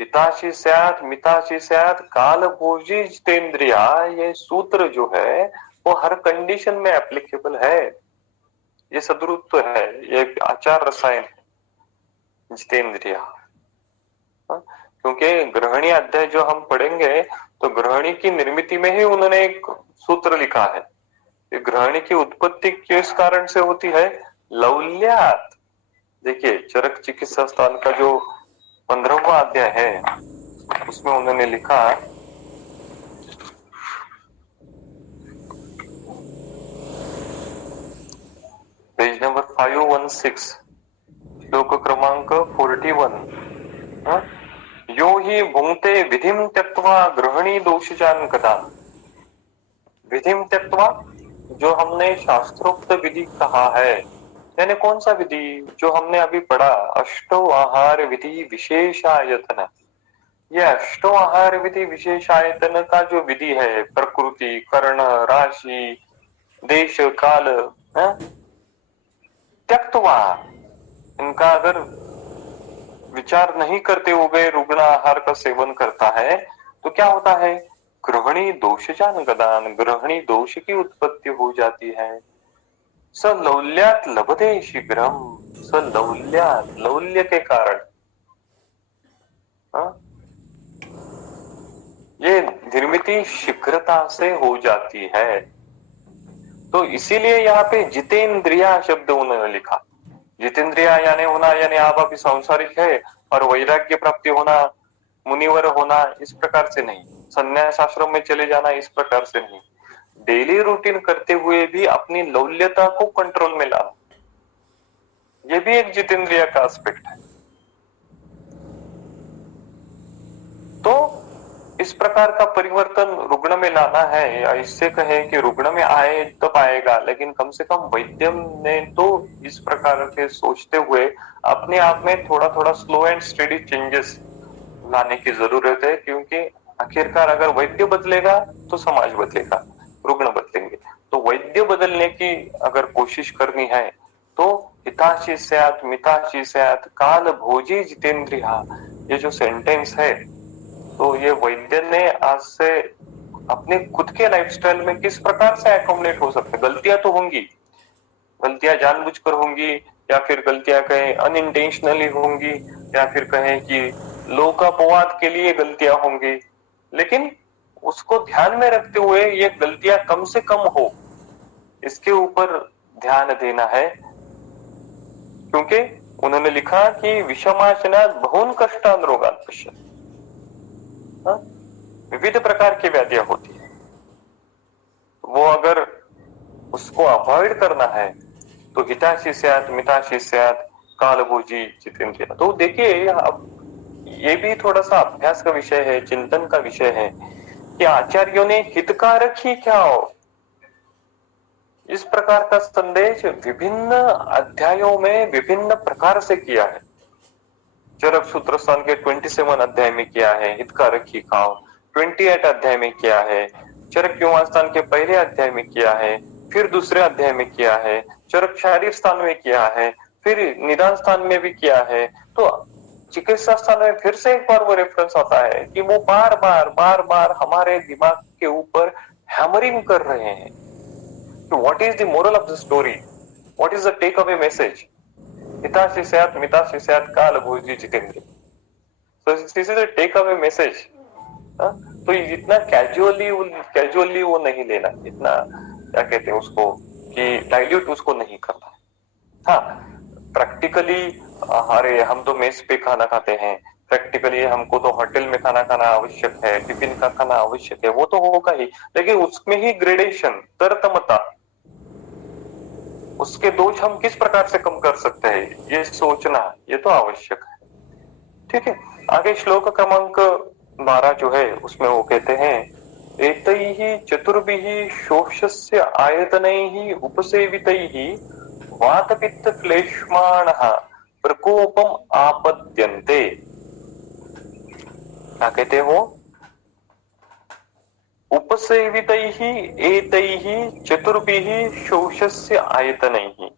हिताशी स्यात् मिताशी स्यात् कालभोजी जितेन्द्रिया, ये सूत्र जो है वो हर कंडीशन में एप्लीकेबल है। ये सदरुत्व है, ये आचार रसायन है जितेन्द्रिया। क्योंकि गृहणी अध्याय जो हम पढ़ेंगे तो गृहणी की निर्मिति में ही उन्होंने एक सूत्र लिखा है। गृहणी की उत्पत्ति किस कारण से होती है, लौल्यात। देखिए चरक चिकित्सा स्थान का जो 15वां अध्याय है उसमें उन्होंने लिखा, पेज नंबर 516 श्लोक क्रमांक 41, यो ही भुंक्ते विधिम त्यक्त्वा गृहणी दोषजान कदा। विधिम त्यक्त्वा जो हमने शास्त्रोक्त विधि कहा है, यानी कौन सा विधि, जो हमने अभी पढ़ा, अष्टो आहार विधि विशेषायतन। ये अष्टो आहार विधि विशेषायतन का जो विधि है, प्रकृति कर्ण राशि देश काल त्यक्त्वा, इनका अगर विचार नहीं करते हुए रुग्ण आहार का सेवन करता है तो क्या होता है, गृहणी दोषजान गदान, गृहणी दोष की उत्पत्ति हो जाती है। स लौल्यात लभते शीघ्रम, स लौल्यात, लौल्य के कारण, ये निर्मिति शीघ्रता से हो जाती है। तो इसीलिए यहाँ पे जितेंद्रिया शब्द उन्होंने लिखा। जितेंद्रिया यानी होना, यानी आप अभी सांसारिक है और वैराग्य प्राप्ति होना, मुनिवर होना, इस प्रकार से नहीं, संन्यास आश्रम में चले जाना, इस प्रकार से नहीं। डेली रूटीन करते हुए भी अपनी लौल्यता को कंट्रोल में लाना, ये भी एक जितेंद्रिया का एस्पेक्ट है। तो इस प्रकार का परिवर्तन रुग्ण में लाना है, या इससे कहें कि रुग्ण में आए तब आएगा, लेकिन कम से कम वैद्य ने तो इस प्रकार के सोचते हुए अपने आप में थोड़ा थोड़ा स्लो एंड स्टेडी चेंजेस लाने की जरूरत है, क्योंकि आखिरकार अगर वैद्य बदलेगा तो समाज बदलेगा, रुग्ण बदलेंगे। तो वैद्य बदलने की अगर कोशिश करनी है तो हिताशी स्यात् मिताशी स्यात् काल भोजी जितेंद्रिया, ये जो सेंटेंस है, तो ये वैद्य ने आज से अपने खुद के लाइफस्टाइल में किस प्रकार से एकोमोडेट हो सकते। गलतियां तो होंगी, गलतियां जानबूझकर होंगी, या फिर गलतियां कहें अनइंटेंशनली होंगी, या फिर कहें कि लोकापवाद के लिए गलतियां होंगी, लेकिन उसको ध्यान में रखते हुए ये गलतियां कम से कम हो, इसके ऊपर ध्यान देना है। क्योंकि उन्होंने लिखा कि विषमाशनात् बहून् कष्टान् रोगान् पश्यति, विविध प्रकार की व्याधियां होती है, वो अगर उसको अवॉइड करना है तो हिताशी स्यात् मिताशी स्यात् कालभोजी जितेंद्रिया। तो देखिए, अब ये भी थोड़ा सा अभ्यास का विषय है, चिंतन का विषय है कि आचार्यों ने हितकारक ही क्या हो, इस प्रकार का संदेश विभिन्न अध्यायों में विभिन्न प्रकार से किया है। चरक सूत्र स्थान के 27 अध्याय में किया है हितकारक ही खाओ, 28 अध्याय में किया है, चरक युवा स्थान के पहले अध्याय में किया है, फिर दूसरे अध्याय में किया है, चरक शारीर स्थान में किया है, फिर निदान स्थान में भी किया है। तो चिकित्सा स्थान में फिर से एक बार वो रेफरेंस आता है कि वो बार बार हमारे दिमाग के ऊपर हैमरिंग कर रहे हैं। What is the moral of the story, what is the take away message, हिताशी स्यात् मिताशी स्यात् काल भोजी जितेंद्रिया। So this is a take away message। तो इतना कैजुअली वो नहीं लेना, इतना क्या कहते हैं उसको कि डाइल्यूट उसको नहीं करना। हाँ, प्रैक्टिकली अरे हम तो मेस पे खाना खाते हैं, प्रैक्टिकली हमको तो होटल में खाना खाना आवश्यक है, टिफिन का खाना आवश्यक है, वो तो होगा ही, लेकिन उसमें ही ग्रेडेशन, तरतमता, उसके दोष हम किस प्रकार से कम कर सकते हैं, ये सोचना, ये तो आवश्यक है। ठीक है, आगे श्लोक क्रमांक 12 जो है उसमें वो कहते हैं, एतैहि चतुर्भिः शोषस्य आयतनैः उपसेवितैः वातपित्त क्लेशमाणः प्रकोपम आपद्यन्ते। क्या कहते हो, उपसेवितैः एतैः चतुर्भिः शोषस्य आयतनैः।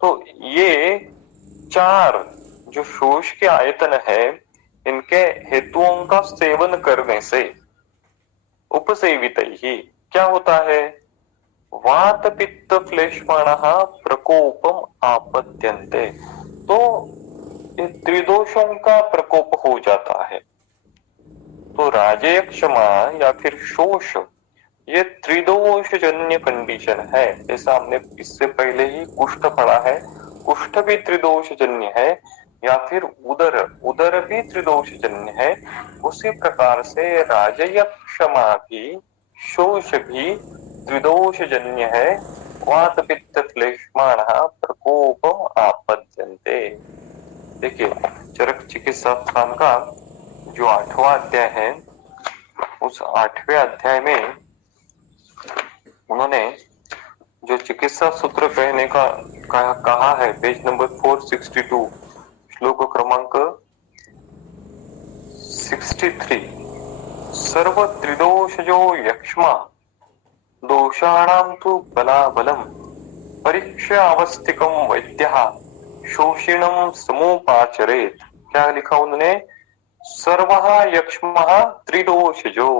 तो ये चार जो शोष के आयतन है, इनके हेतुओं का सेवन करने से उपसेवितैः क्या होता है, वात पित्त क्लेशमाणः प्रकोपम आपद्यन्ते। तो ये त्रिदोषों का प्रकोप हो जाता है। तो राजेय क्षमा या फिर शोष, ये त्रिदोष जन्य कंडीशन है। जैसा हमने इससे पहले ही कुष्ठ पढ़ा है, कुष्ठ भी त्रिदोष जन्य है, या फिर उदर भी त्रिदोष जन्य है। उसी प्रकार से राजय क्षमा भी, शोष भी त्रिदोष जन्य है। वात पित्त क्लेशमाणः प्रकोपम आपद्यन्ते। देखिए, चरक चिकित्सा स्थान का जो 8वां अध्याय है, उस 8वें अध्याय में उन्होंने जो चिकित्सा सूत्र कहने का कहा है, पेज नंबर 462, श्लोक क्रमांक 63, सर्व त्रिदोषजो यक्ष्मा दोषाणां तु बलाबलम परीक्षा अवस्थिकम वैद्यः शोषिणं समुपाचरेत। क्या लिखा उन्होंने, सर्वः यक्ष्मः त्रिदोषजो,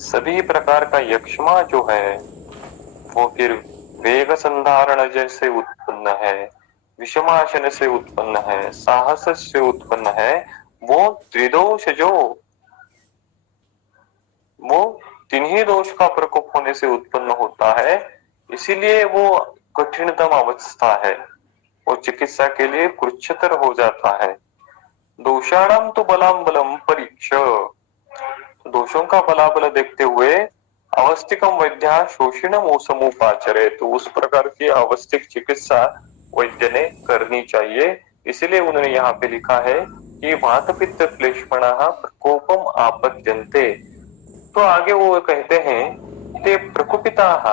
सभी प्रकार का यक्ष्मा जो है वो फिर वेग संधारण जैसे उत्पन्न है, विषमाशन से उत्पन्न है, साहस से उत्पन्न है, वो त्रिदोषजो वो तिन्ही दोष का प्रकोप होने से उत्पन्न होता है, इसीलिए वो कठिनतम अवस्था है, वो चिकित्सा के लिए कुरुक्षेत्र हो जाता है। दोषाणाम तो बलाम बलम परीक्ष, दोषों का बलाबल देखते हुए अवस्थिकम वैद्या शोषिणम समुपाचरे, तो उस प्रकार की अवस्थिक चिकित्सा वैद्य ने करनी चाहिए। इसलिए उन्होंने यहाँ पे लिखा है कि वात पित्त क्लेशपणा प्रकोपम आपद्यन्ते। तो आगे वो कहते हैं ते प्रकुपिताः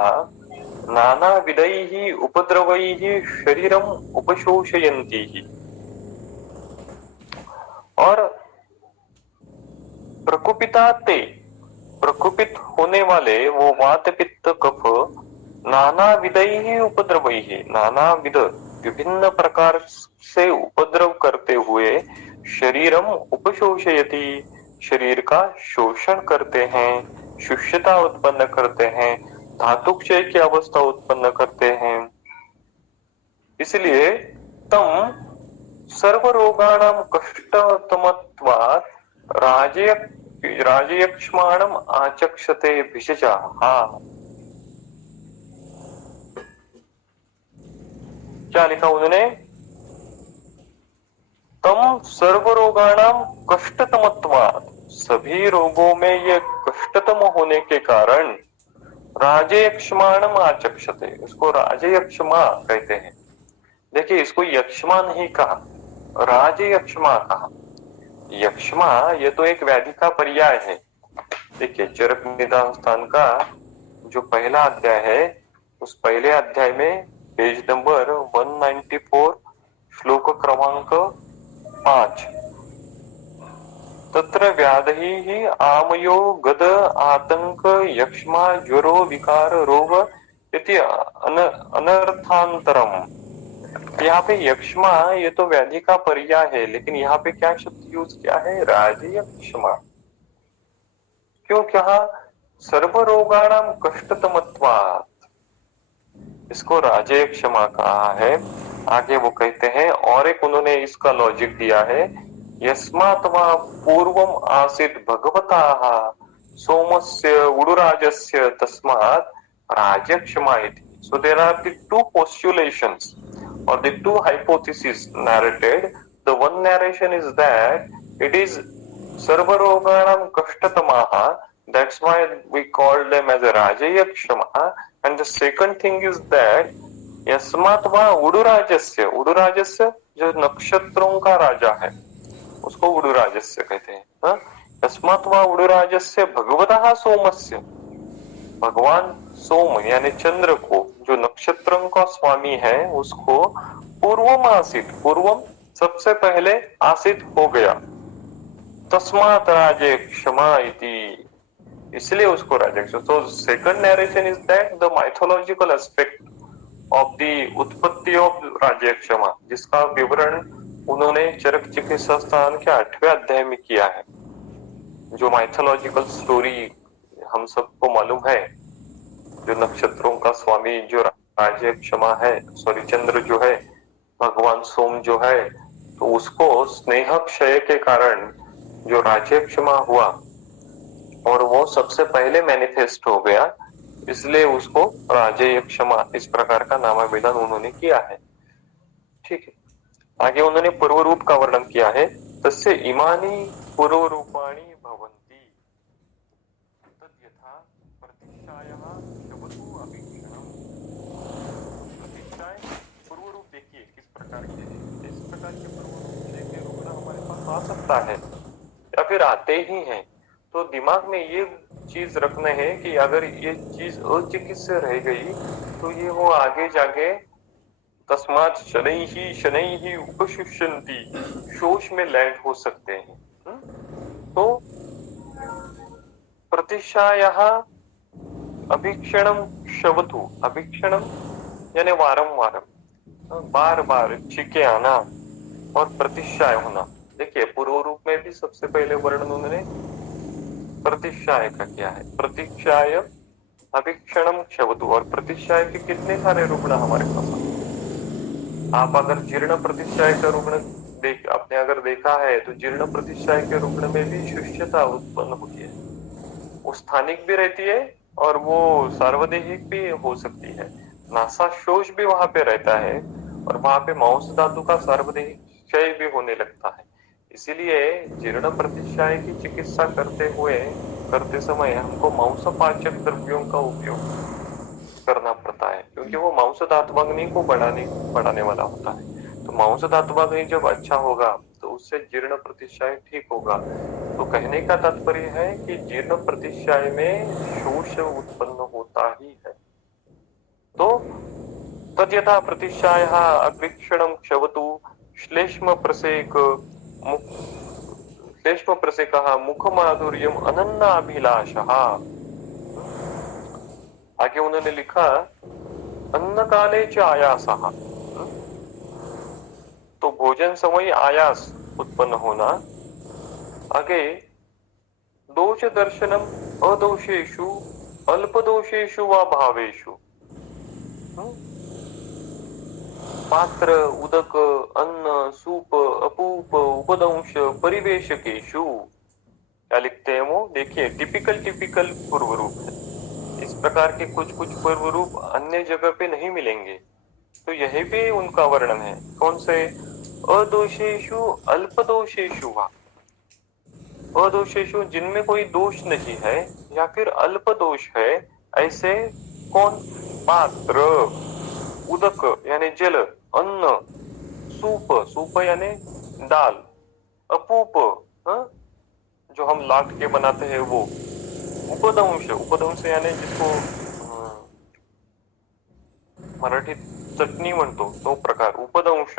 नाना विधैः उपद्रवैः शरीरम उपशोषयन्ति, और प्रकुपिता ते, प्रकुपित होने वाले वो वात पित्त कफ नाना विधैः उपद्रवैः, नाना विध विभिन्न प्रकार से उपद्रव करते हुए शरीरम उपशोषयति, शरीर का शोषण करते हैं, शुष्यता उत्पन्न करते हैं, धातु क्षय की अवस्था उत्पन्न करते हैं। इसलिए तम सर्वरोगाणां कष्टतमत्वात् राजयक्ष्माणम आचक्षते भिषजः। क्या लिखा उन्होंने? तम सर्वरोगाणाम कष्टतमत्वात्, सभी रोगों में ये कष्टतम होने के कारण राजयक्ष्माणम आचक्षते, इसको राजयक्ष्मा कहते हैं। देखिए, इसको यक्ष्मा नहीं कहा, राजयक्ष्मा कहा। यक्ष्मा ये तो एक व्याधि का पर्याय है। देखिए, चरक निदान स्थान का जो पहला अध्याय है, उस पहले अध्याय में पेज नंबर 194 श्लोक क्रमांक 5, तत्र व्याधि आमयो गद आतंक यक्ष्मा ज्वरो विकार रोग इति अनर्थांतरम। यहाँ पे यक्ष्मा ये तो व्याधि का पर्याय है, लेकिन यहाँ पे क्या शब्द यूज किया है? राजयक्ष्मा। क्यों? क्या? सर्वरोगाणाम कष्टतमत्वात्, इसको राजयक्ष्मा कहा है। आगे वो कहते हैं, और एक उन्होंने इसका लॉजिक दिया है, यस्मात् वा पूर्वम आसीत् भगवताः सोमस्य उडुराजस्य तस्मात् राजयक्ष्मा इति। So there are the two postulations or the two hypotheses narrated. The one narration is that it is sarvaroganam kashtamaha, that's why we call them as a rajayakshama, and the second thing is that यस्मात् वा उडुराजस्य, उडुराजस्य जो नक्षत्रों का राजा है उसको उडुराजस्य कहते हैं। यस्मात् वा उडुराजस्य भगवतः सोमस्य, भगवान सोम यानी चंद्र को, जो नक्षत्रों का स्वामी है, उसको पूर्वम आसित, पूर्वम सबसे पहले आसित हो गया, तस्मात् राजयक्ष्मा इति, इसलिए उसको राजयक्ष्मा। तो second narration is that the mythological aspect of the उत्पत्ति ऑफ राजयक्ष्मा, जिसका विवरण उन्होंने चरक चिकित्सा स्थान के 8वें अध्याय में किया है। जो माइथोलॉजिकल स्टोरी हम सबको मालूम है, जो नक्षत्रों का स्वामी जो राजयक्ष्मा है, सॉरी चंद्र जो है, भगवान सोम जो है, तो उसको स्नेह क्षय के कारण जो राजयक्ष्मा हुआ और वो सबसे पहले मैनिफेस्ट हो गया, इसलिए उसको राजयक्ष्मा इस प्रकार का नामाभिधान उन्होंने किया है। ठीक है, आगे उन्होंने पूर्व रूप का वर्णन किया है, तस्य इमानी पूर्व रूपाणी भवन्ति तद्यथा प्रतिष्ठायाः शवतु अभीक्षणम्। प्रतिष्ठाएं पूर्व रूप देखिए किस प्रकार के हैं। इस प्रकार के पूर्व रूप लेके रुकना हमारे पास आ सकता है या फिर आते ही हैं। तो दिमाग में ये चीज रखना है कि अगर ये चीज अचिकित्सा रह गई तो ये वो आगे जाके तस्मात् शनैः उपशुष्यन्ति, शोष में लैंड हो सकते हैं। तो प्रतिष्ठायाः अभीक्षणम शवतु, अभीक्षणम यानी वारंवार, बार बार छींके आना, और प्रतिष्ठाय होना। देखिए, पूर्व रूप में भी सबसे पहले वर्णन उन्होंने प्रतिष्ठाय का किया है, प्रतिष्ठाय अभीक्षणम शवतु, और प्रतिष्ठाय के कितने सारे रुग्ण हमारे पास। आप अगर जीर्ण प्रतिष्ठाय का रुग्ण आपने अगर देखा है तो जीर्ण प्रतिष्ठाय के रुग्ण में भी शुष्यता उत्पन्न होती है। वो वो स्थानिक भी रहती है और वो सार्वदेहिक भी हो सकती है। नासा शोष भी वहां पे रहता है और वहां पे मांस धातु का सार्वदेहिक क्षय भी होने लगता है। इसीलिए जीर्ण प्रतिशय की चिकित्सा करते समय हमको मांसपाचक द्रव्यों का उपयोग करना पड़ता है, क्योंकि वो मांस धात्वाग्नि को बढ़ाने वाला होता है। तो मांस धात्वाग्नि जब अच्छा होगा तो उससे जीर्ण प्रतिशय ठीक होगा। तो कहने का तात्पर्य है कि जीर्ण प्रतिशय में शोष उत्पन्न होता ही है। तो तद्यथा प्रतिशयः अग्रिक्षणं क्षवतु श्लेष्म प्रसेकः मुखमाधुर्यम् अनन्नाभिलाषः। आगे उन्होंने लिखा अन्न काले च आयासः, तो भोजन समय आयास उत्पन्न होना। आगे दोष दर्शनम अदोषेषु अल्पदोषेषु व भावेषु। पात्र, उदक, अन्न, सूप, अपूप, उपदंश, परिवेशकेषु। क्या लिखते हैं वो देखिए, टिपिकल पूर्व रूप है। इस प्रकार के कुछ पूर्व रूप अन्य जगह पे नहीं मिलेंगे, तो यही भी उनका वर्णन है। कौन से? अदोषेषु अल्पदोषेषु वा। अदोषेषु जिनमें कोई दोष नहीं है या फिर अल्प दोष है, ऐसे कौन? पात्र, उदक यानी जल, अन्न, सूप यानी दाल, अपूप जो हम लाट के बनाते हैं वो, उपदंश यानी जिसको मराठीत चटणी म्हणतो तो प्रकार, उपदंश।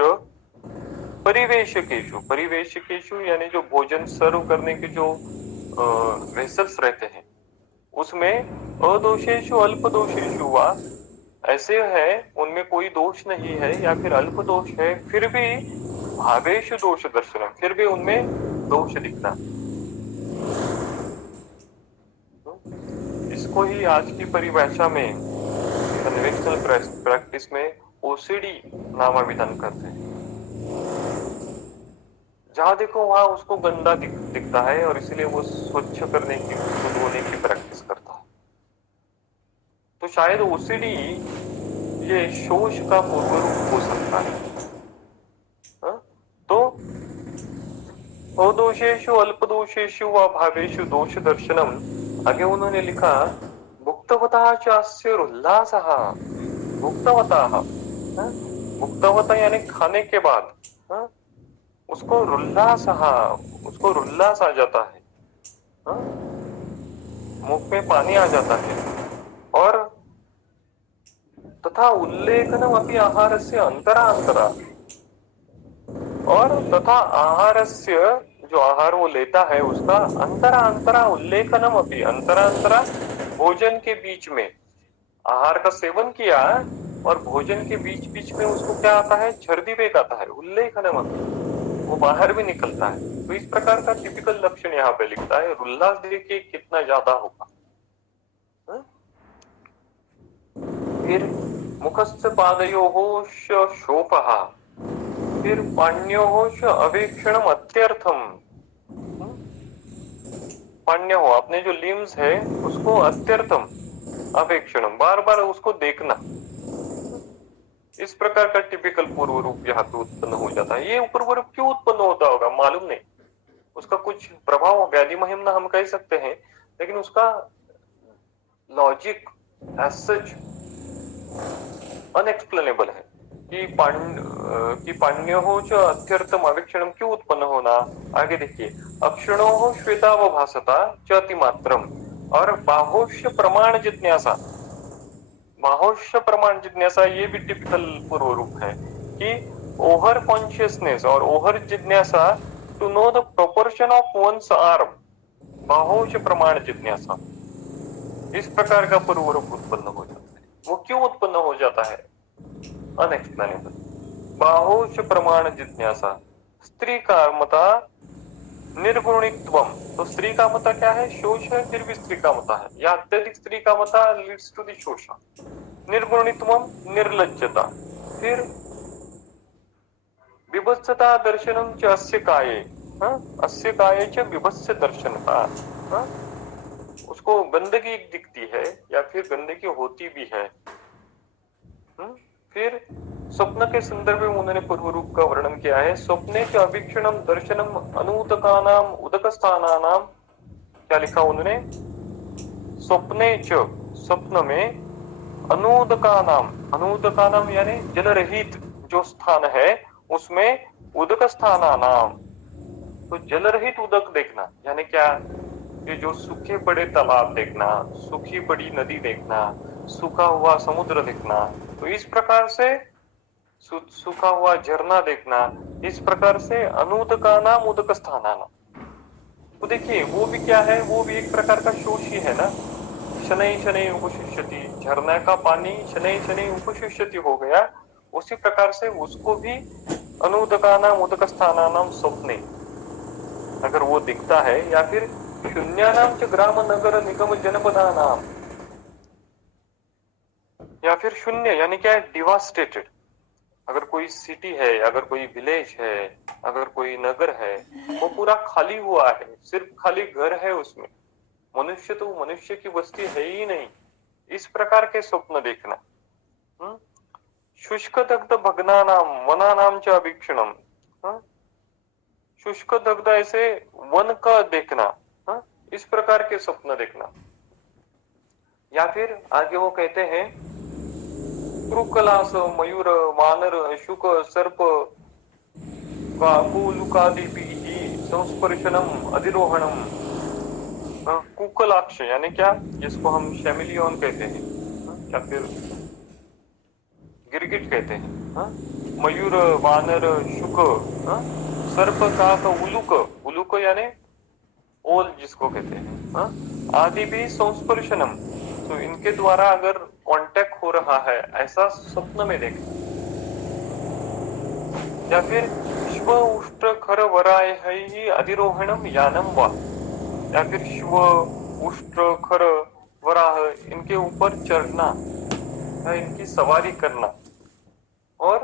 परिवेशकेशु यानी जो भोजन सर्व करने के जो वेसल्स रहते हैं उसमें अदोषेषु अल्पदोषेषु वा, ऐसे है उनमें कोई दोष नहीं है या फिर अल्प दोष है, फिर भी भावेषु दोष दर्शन, फिर भी उनमें दोष दिखना। इसको ही आज की परिभाषा में कन्वेंशनल प्रैक्टिस में ओसीडी नामाभिधान करते हैं। जहां देखो वहां उसको गंदा दिखता है और इसलिए वो स्वच्छ करने की, धोने की प्रैक्टिस करता है। तो शायद ओसीडी ये शोष का पूर्व रूप हो सकता है। तो अदोषेषु अल्पदोषेषु व भावेषु दोष दर्शनम। आगे उन्होंने लिखा भुक्तवतः च अस्य उल्लासः। भुक्तवतः यानी खाने के बाद उसको उल्लास आ जाता है, मुख में पानी आ जाता है। और तथा उल्लेखनम अपि आहारस्य अंतरा, और तथा आहारस्य जो आहार वो लेता है उसका अंतरा उल्लेखनम अपि, अंतरा भोजन के बीच में आहार का सेवन किया और भोजन के बीच में उसको क्या आता है? छर्दी वेग आता है, उल्लेखनम अपि, वो बाहर भी निकलता है। तो इस प्रकार का टिपिकल लक्षण यहाँ पे लिखता है। उल्लास देखिए कितना ज्यादा होगा। फिर मुखस्य पादयोः शोफः, फिर पाण्योः अवेक्षणम अत्यर्थम। पाण्य हो, अपने जो लिम्स है उसको अत्यर्थम अवेक्षणम, बार बार उसको देखना। इस प्रकार का टिपिकल पूर्व रूप यहाँ पे उत्पन्न हो जाता है। ये पूर्व रूप क्यों उत्पन्न होता होगा मालूम नहीं, उसका कुछ प्रभाव व्याधि महिमना हम कह सकते हैं, लेकिन उसका लॉजिक एज सच अनएक्सप्लेनेबल है कि पाण्यो च अत्यर्थम अवेक्षणम क्यों उत्पन्न होना। आगे देखिए, अक्षणो श्वेतावभासता च अतिमात्रम, और बाहोश्य प्रमाण जिज्ञासा। बाहोश्य प्रमाण जिज्ञासा ये भी टिपिकल पूर्व रूप है कि ओवर कॉन्शियसनेस और ओवर जिज्ञासा to know the proportion of one's arm, बाहोश्य प्रमाण जिज्ञासा। इस प्रकार का पूर्व रूप उत्पन्न हो जाता है। वो क्यों उत्पन्न हो जाता है? अनएक्सप्लेनेबल। बाहोश्य प्रमाण जिज्ञासा। स्त्री कामता निर्गुणित्वम, तो स्त्री कामता क्या है? शोष है, फिर भी स्त्री कामता है, या अत्यधिक स्त्री कामता लीड्स टू द शोषण। निर्गुणित्वम निर्लज्जता, फिर विभत्सता दर्शनम च अस्य काये, अस्य काये च विभत्स दर्शनता। उसको गंदगी दिखती है या फिर गंदगी होती भी है। फिर स्वप्न के संदर्भ में उन्होंने पूर्व रूप का वर्णन किया है। स्वप्ने च अभीक्षणम दर्शनम अनूतकानाम उदकस्थानानाम, क्या लिखा उन्होंने? स्वप्ने च, स्वप्न में, अनूदकानाम, अनूदकानाम यानी जल रहित जो स्थान है उसमें, उदक स्थानानाम, तो जल रहित उदक देखना यानी क्या? ये जो सूखे पड़े तालाब देखना, सूखी पड़ी नदी देखना, सूखा हुआ समुद्र देखना, तो इस प्रकार से सूखा हुआ झरना देखना, इस प्रकार से अनूदका नाम उदक स्थानानाम। तो देखिए वो भी क्या है, वो भी एक प्रकार का शोष ही है ना। शनै शनै उपशिष्यति, झरना का पानी शनै शनै उपशिष्यति हो गया, उसी प्रकार से उसको भी अनूदका नाम उदक स्थानानाम स्वप्ने अगर वो दिखता है, या फिर शून्यानाम च ग्राम नगर निगम जनपदानाम, या फिर शून्य यानी क्या है? डिवास्टेटेड। अगर कोई सिटी है, अगर कोई विलेज है, अगर कोई नगर है, वो पूरा खाली हुआ है, सिर्फ खाली घर है उसमें, मनुष्य तो मनुष्य की बस्ती है ही नहीं, इस प्रकार के स्वप्न देखना। शुष्क दग्ध भग्नानाम वनानाम च अभीक्षणम, शुष्क दग्ध ऐसे वन का देखना, इस प्रकार के स्वप्न देखना। या फिर आगे वो कहते हैं क्रुकलास मयूर वानर शुक सर्प काकुलुकादिभिः संस्पर्शनम अधिरोहणम, कुकलाक्ष यानी क्या? जिसको हम शैमिलियन कहते हैं या फिर गिरगिट कहते हैं, मयूर वानर शुक, सर्प काक उलुक, उलुक यानी ओल जिसको कहते हैं, आदि भी संस्पर्शनम, तो इनके द्वारा अगर कांटेक्ट हो रहा है ऐसा स्वप्न में देखना। या फिर शिव उष्ट खर वराय ही अधिरोहणम यानम वा, या फिर शिव उष्ट खर वराह इनके ऊपर चढ़ना या इनकी सवारी करना। और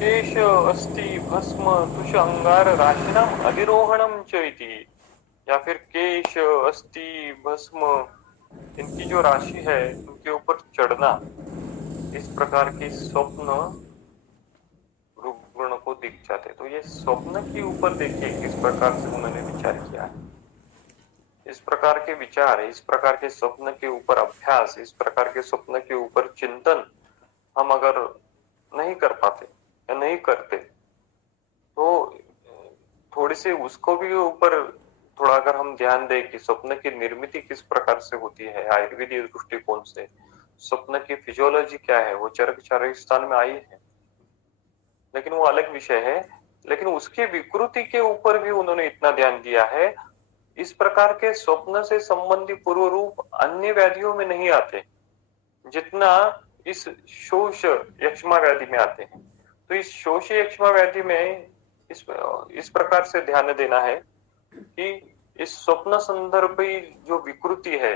केश अस्थि भस्म तुष अंगार राशिनाम अधिरोहणम चैति, या फिर केश अस्थि भस्म इनकी जो राशि है उनके ऊपर चढ़ना, इस प्रकार की स्वप्न रुग्ण को दिख जाते। तो ये स्वप्न के ऊपर देखिए किस प्रकार से उन्होंने विचार किया है। इस प्रकार के विचार, इस प्रकार के स्वप्न के ऊपर अभ्यास, इस प्रकार के स्वप्न के ऊपर चिंतन हम अगर नहीं कर पाते या नहीं करते तो थोड़ी सी उसको भी ऊपर थोड़ा अगर हम ध्यान दें कि स्वप्न की निर्मित किस प्रकार से होती है आयुर्वेदिक दृष्टिकोण से, स्वप्न की फिजियोलॉजी क्या है, वो चरक चारिस्थान में आई है, लेकिन वो अलग विषय है। लेकिन उसकी विकृति के ऊपर भी उन्होंने इतना ध्यान दिया है। इस प्रकार के स्वप्न से संबंधी पूर्व रूप अन्य व्याधियों में नहीं आते जितना इस शोष यक्ष्मा व्याधि में आते हैं। तो इस शोष यक्ष्मा व्याधि में इस प्रकार से ध्यान देना है कि इस स्वप्न संदर्भी जो विकृति है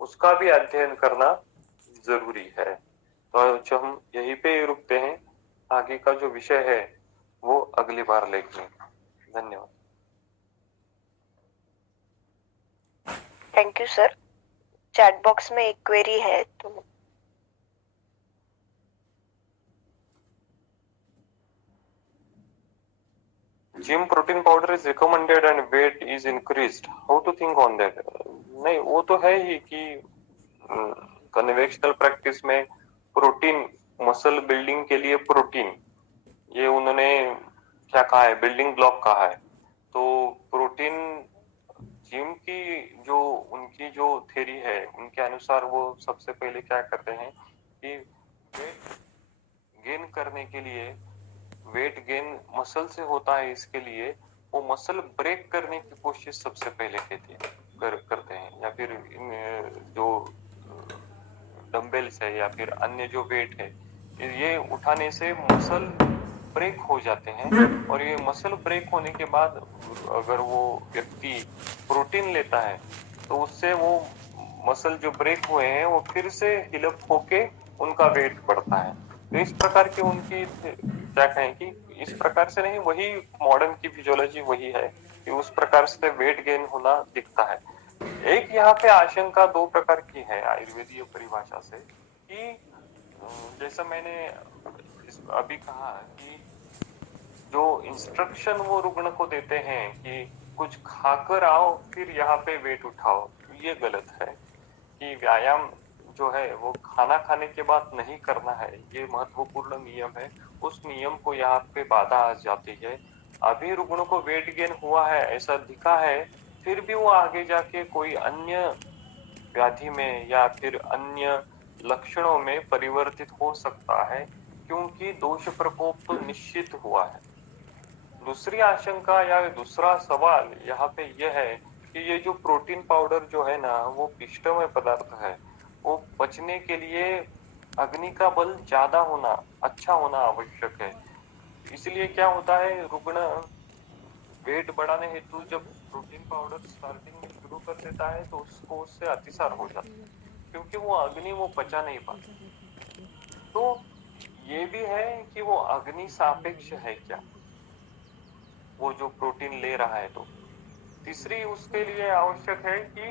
उसका भी अध्ययन करना जरूरी है। तो हम यहीं पे रुकते हैं, आगे का जो विषय है वो अगली बार लेंगे। धन्यवाद। Thank you sir. Chat box में एक क्वेरी है तो gym protein powder is recommended and weight is increased, how to think on that? नहीं, वो तो है ही कि कन्वेंशनल प्रैक्टिस में प्रोटीन, मसल बिल्डिंग के लिए प्रोटीन, ये उन्होंने क्या कहा है, बिल्डिंग ब्लॉक कहा है। तो प्रोटीन जिम की जो उनकी जो थ्योरी है उनके अनुसार वो सबसे पहले क्या करते हैं कि वेट गेन करने के लिए, वेट गेन मसल से होता है, इसके लिए वो मसल ब्रेक करने की कोशिश सबसे पहले करते हैं, या फिर जो डंबल्स है या फिर अन्य जो वेट है ये उठाने से मसल ब्रेक हो जाते हैं। और ये मसल ब्रेक होने के बाद अगर वो व्यक्ति प्रोटीन लेता है तो उससे वो मसल जो ब्रेक हुए हैं वो फिर से हिलअप होके उनका वेट बढ़ता है। तो इस प्रकार की उनकी क्या कहें कि इस प्रकार से नहीं, वही मॉडर्न की फिजियोलॉजी वही है कि उस प्रकार से वेट गेन होना दिखता है। एक यहाँ पे आशंका दो प्रकार की है आयुर्वेदीय परिभाषा से कि जैसा मैंने अभी कहा कि जो इंस्ट्रक्शन वो रुग्ण को देते हैं कि कुछ खाकर आओ फिर यहाँ पे वेट उठाओ, ये गलत है। कि व्यायाम जो है वो खाना खाने के बाद नहीं करना है, ये महत्वपूर्ण नियम है। उस नियम को यहाँ पे बाधा आ जाती है। अभी रुग्ण को वेट गेन हुआ है ऐसा दिखा है, फिर भी वो आगे जाके कोई अन्य व्याधि में या फिर अन्य लक्षणों में परिवर्तित हो सकता है, क्योंकि दोष प्रकोप तो निश्चित हुआ है। दूसरी आशंका या दूसरा सवाल यहाँ पे यह है कि ये जो प्रोटीन पाउडर जो है ना, वो पिष्टमय पदार्थ है, वो पचने के लिए अग्नि का बल ज्यादा होना, अच्छा होना आवश्यक है। इसलिए क्या होता है, रुग्ण वेट बढ़ाने हेतु जब प्रोटीन पाउडर स्टार्टिंग में शुरू कर देता है तो उसको उससे अतिसार हो जाता है, क्योंकि वो अग्नि वो पचा नहीं पाता। तो ये भी है कि वो अग्नि सापेक्ष है क्या, वो जो प्रोटीन ले रहा है। तो तीसरी उसके लिए आवश्यक है कि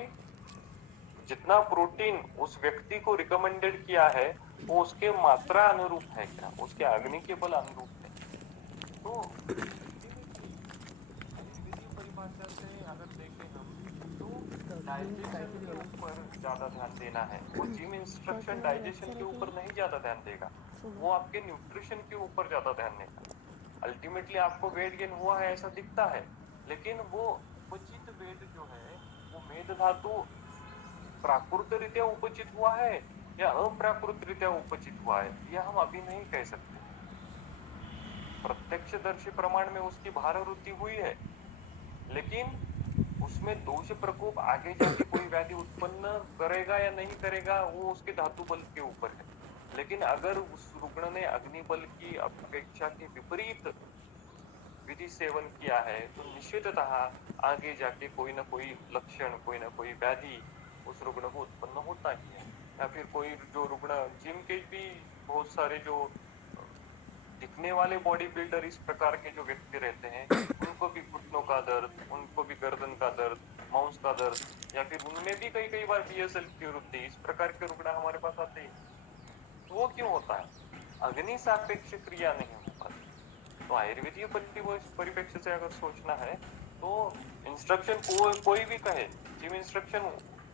जितना प्रोटीन उस व्यक्ति को रिकमेंडेड किया है वो उसके मात्रा अनुरूप है क्या, उसके अग्नि के बल अनुरूप है। तो आयुर्वेदीय परिभाषा से अगर देखें हम तो डाइजेशन के ऊपर ज्यादा ध्यान देना है। वो जिम इंस्ट्रक्शन डाइजेशन के ऊपर नहीं ज्यादा ध्यान देगा, वो आपके न्यूट्रिशन के ऊपर ज्यादा ध्यान देगा। अल्टीमेटली आपको वेट गेन हुआ है ऐसा दिखता है, लेकिन वो उपचित वेट जो है वो मेद धातु प्राकृत रीत्या उपचित हुआ है या अप्राकृत रीत्या उपचित हुआ है, यह हम अभी नहीं कह सकते। प्रत्यक्षदर्शी प्रमाण में उसकी भारवृद्धि हुई है, लेकिन उसमें दोष प्रकोप आगे जाके कोई व्याधि उत्पन्न करेगा या नहीं करेगा वो उसके धातु बल के ऊपर है। लेकिन अगर उस रुग्ण ने अग्नि बल की अपेक्षा के विपरीत विधि सेवन किया है तो निश्चिततः आगे जाके कोई ना कोई लक्षण, कोई ना कोई व्याधि उस रुग्ण को उत्पन्न होता ही है। या फिर कोई जो रुग्ण, जिम के भी बहुत सारे जो दिखने वाले बॉडी बिल्डर इस प्रकार के जो व्यक्ति रहते हैं, उनको भी घुटनों का दर्द, उनको भी गर्दन का दर्द, माउस का दर्द, या फिर उनमें भी कई बार बीएसएल की वृद्धि, इस प्रकार के रुग्ण हमारे पास आते हैं। तो वो क्यों होता है? अग्नि सापेक्ष क्रिया नहीं हो पाती। तो आयुर्वेदीय परिप्रेक्ष्य से अगर सोचना है तो इंस्ट्रक्शन कोई भी कहे, जिम इंस्ट्रक्शन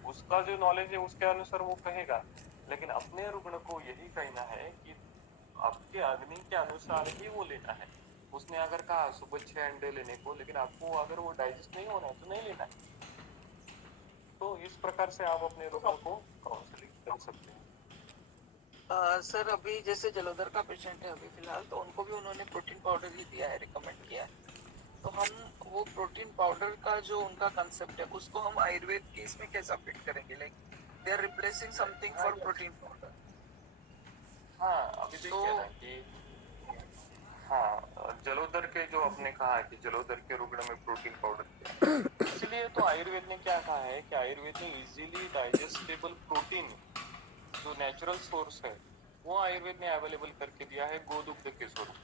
उसका जो नॉलेज है उसके अनुसार वो कहेगा, लेकिन अपने रुग्ण को यही कहना है कि आपके अग्नि के अनुसार ही वो लेना है। उसने अगर कहा सुबह 6 अंडे लेने को, लेकिन आपको अगर वो डाइजेस्ट नहीं होना है तो नहीं लेना है। तो इस प्रकार से आप अपने रुग्ण को काउंसलिंग कर सकते हैं। सर अभी जैसे जलोदर का पेशेंट है अभी फिलहाल, तो उनको भी उन्होंने प्रोटीन पाउडर ही दिया है, रिकमेंड किया है। तो हम वो प्रोटीन पाउडर का जो उनका कंसेप्ट है उसको हम आयुर्वेद के इसमें कैसा फिट करेंगे? Like they are replacing something for protein powder. हाँ, अभी देखिए ना कि हाँ, जलोदर के जो आपने कहा कि जलोदर के रुग्ण में प्रोटीन पाउडर, इसलिए तो आयुर्वेद ने क्या कहा है कि आयुर्वेद ने इजीली डाइजेस्टेबल प्रोटीन जो नेचुरल सोर्स है वो आयुर्वेद ने अवेलेबल करके दिया है गोदुग्ध के स्वरूप।